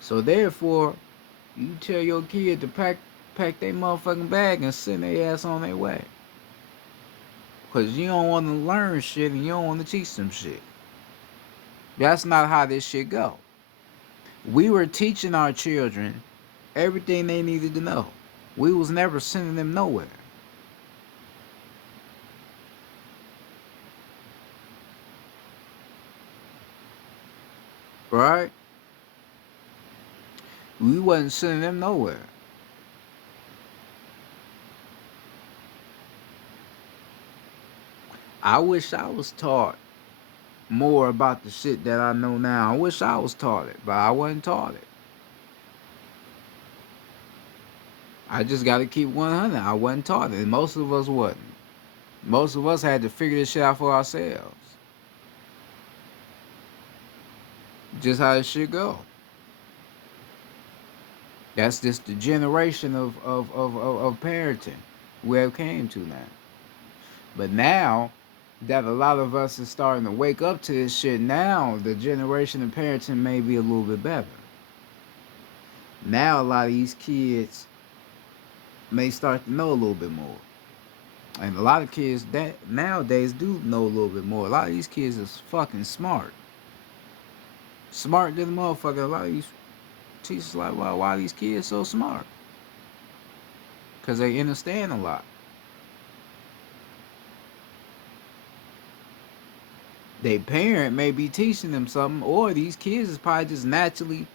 So therefore, you tell your kid to pack their motherfucking bag and send their ass on their way. Cause you don't want to learn shit and you don't want to teach them shit. That's not how this shit go. We were teaching our children everything they needed to know. We was never sending them nowhere. Right? We wasn't sending them nowhere. I wish I was taught more about the shit that I know now. I wish I was taught it, but I wasn't taught it. I just got to keep 100. I wasn't taught it, and most of us wasn't. Most of us had to figure this shit out for ourselves. Just how it should go. That's just the generation of parenting we have came to now. But now that a lot of us is starting to wake up to this shit, now the generation of parenting may be a little bit better. Now a lot of these kids may start to know a little bit more. And a lot of kids that nowadays do know a little bit more. A lot of these kids is fucking smart. Smart than the motherfucker. A lot of these teachers like, why are these kids so smart? Because they understand a lot. They parent may be teaching them something, or these kids is probably just naturally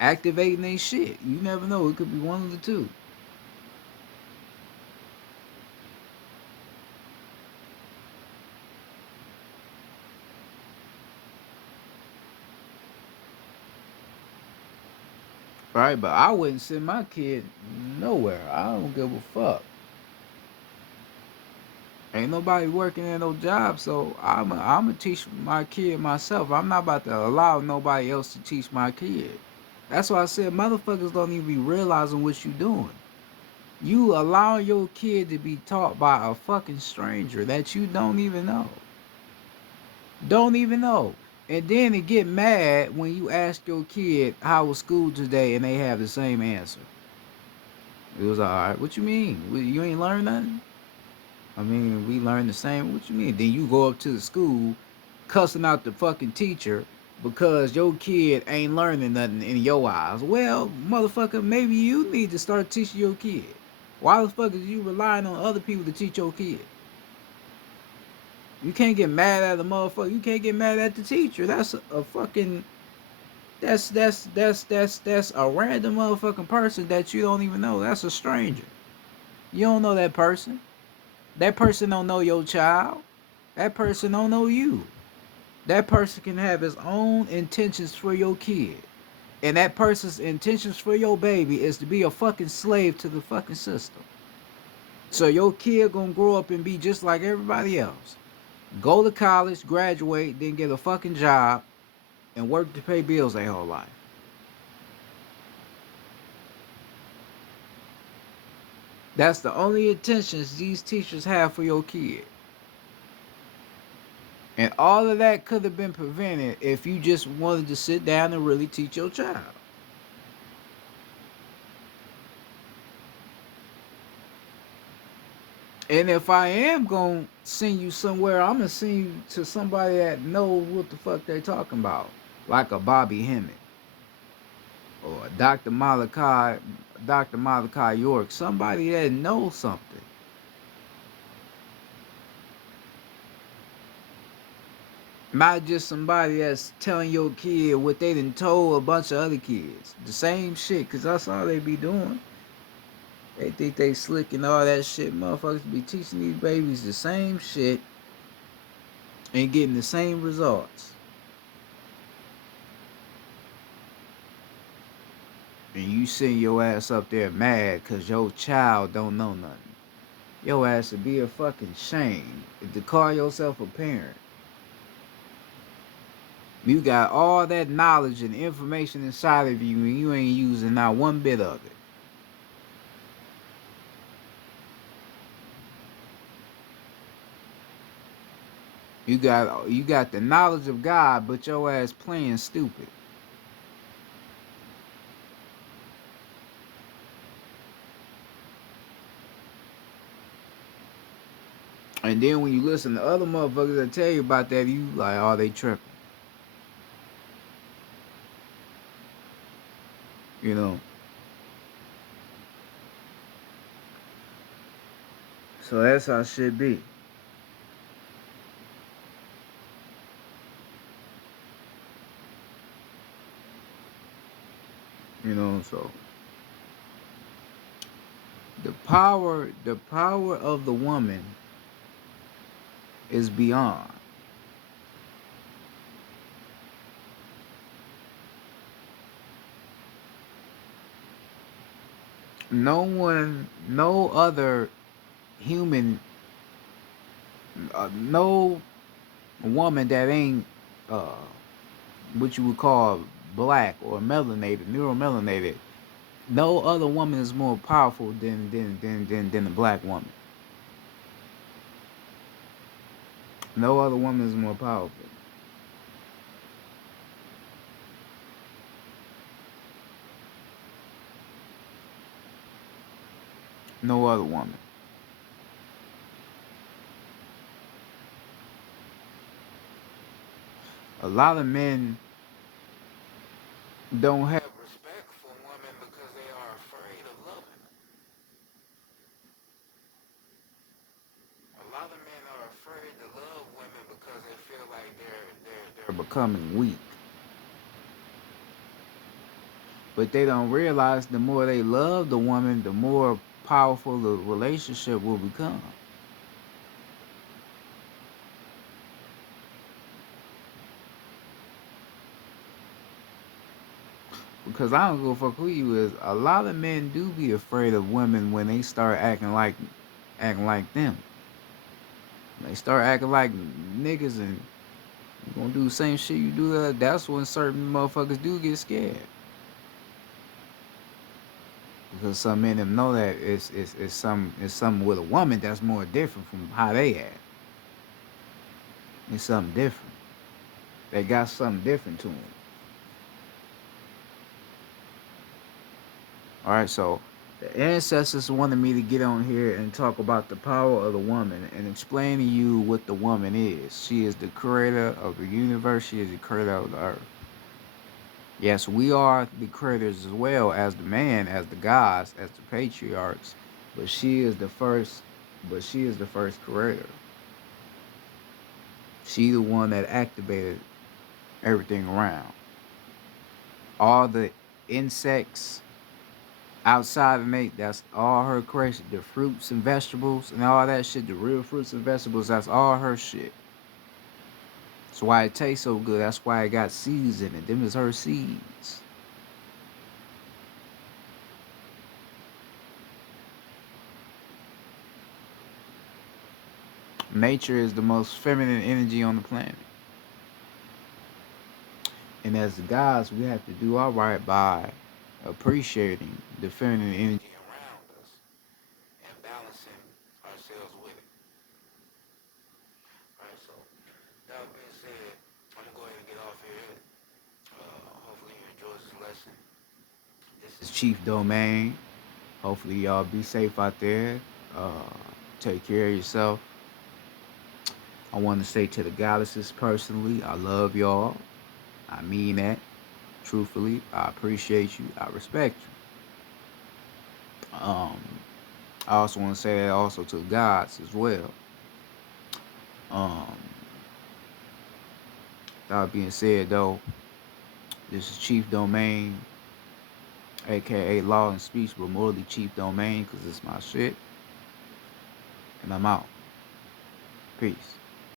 activating their shit. You never know. It could be one of the two. Right? But I wouldn't send my kid nowhere. I don't give a fuck. Ain't nobody working at no job, so I'm to teach my kid myself. I'm not about to allow nobody else to teach my kid. That's why I said motherfuckers don't even be realizing what you doing. You allowing your kid to be taught by a fucking stranger that you don't even know. Don't even know. And then they get mad when you ask your kid how was school today and they have the same answer. It was alright. What you mean? You ain't learn nothing? I mean, we learn the same. What you mean? Then you go up to the school cussing out the fucking teacher because your kid ain't learning nothing in your eyes. Well, motherfucker, maybe you need to start teaching your kid. Why the fuck is you relying on other people to teach your kid? You can't get mad at the motherfucker. You can't get mad at the teacher. That's a fucking that's a random motherfucking person that you don't even know. That's a stranger. You don't know that person. That person don't know your child. That person don't know you. That person can have his own intentions for your kid. And that person's intentions for your baby is to be a fucking slave to the fucking system. So your kid gonna grow up and be just like everybody else. Go to college, graduate, then get a fucking job and work to pay bills their whole life. That's the only intentions these teachers have for your kid. And all of that could have been prevented if you just wanted to sit down and really teach your child. And if I am going to send you somewhere, I'm going to send you to somebody that knows what the fuck they talking about. Like a Bobby Hemmett or Dr. Malachi York. Somebody that knows something. Not just somebody that's telling your kid what they done told a bunch of other kids. The same shit, because that's all they be doing. They think they slick and all that shit. Motherfuckers be teaching these babies the same shit and getting the same results. And you send your ass up there mad because your child don't know nothing. Your ass would be a fucking shame to call yourself a parent. You got all that knowledge and information inside of you and you ain't using not one bit of it. You got the knowledge of God, but your ass playing stupid. And then when you listen to other motherfuckers that tell you about that, you like, oh, they tripping. You know. So that's how it should be. You know, so the power of the woman is beyond. No one, no other human, no woman that ain't uh, what you would call black or melanated, neuromelanated. No other woman is more powerful than a black woman. No other woman is more powerful. No other woman. A lot of men don't have. Respect for women because they are afraid of loving. A lot of men are afraid to love women because they feel like they're Becoming weak, but they don't realize the more they love the woman, the more powerful the relationship will become. Because I don't go fuck who you is. A lot of men do be afraid of women when they start acting like them. They start acting like niggas and you gonna do the same shit you do. That's when certain motherfuckers do get scared. Because some men them know that it's something with a woman that's more different from how they act. It's something different. They got something different to them. All right, so the ancestors wanted me to get on here and talk about the power of the woman and explain to you what the woman is. She is the creator of the universe. She is the creator of the earth. Yes, we are the creators as well as the man, as the gods, as the patriarchs. But she is the first. But she is the first creator. She the one that activated everything around. All the insects outside of Nate, that's all her creation. The fruits and vegetables and all that shit, the real fruits and vegetables, that's all her shit. That's why it tastes so good. That's why it got seeds in it. Them is her seeds. Nature is the most feminine energy on the planet. And as the gods, we have to do all right by appreciating the feminine energy Around us and balancing ourselves with it. Right, so that being said, I'm gonna go ahead and get off here. Hopefully you enjoyed this lesson. This is is Chief Domain. Hopefully y'all be safe out there. Uh, take care of yourself. I want to say to the goddesses personally, I love y'all. I mean that. Truthfully, I appreciate you. I respect you. I also want to say that also to the gods as well. Um, that being said, though, this is Chief Domain, aka Law and Speech, but mostly Chief Domain because it's my shit. And I'm out. Peace.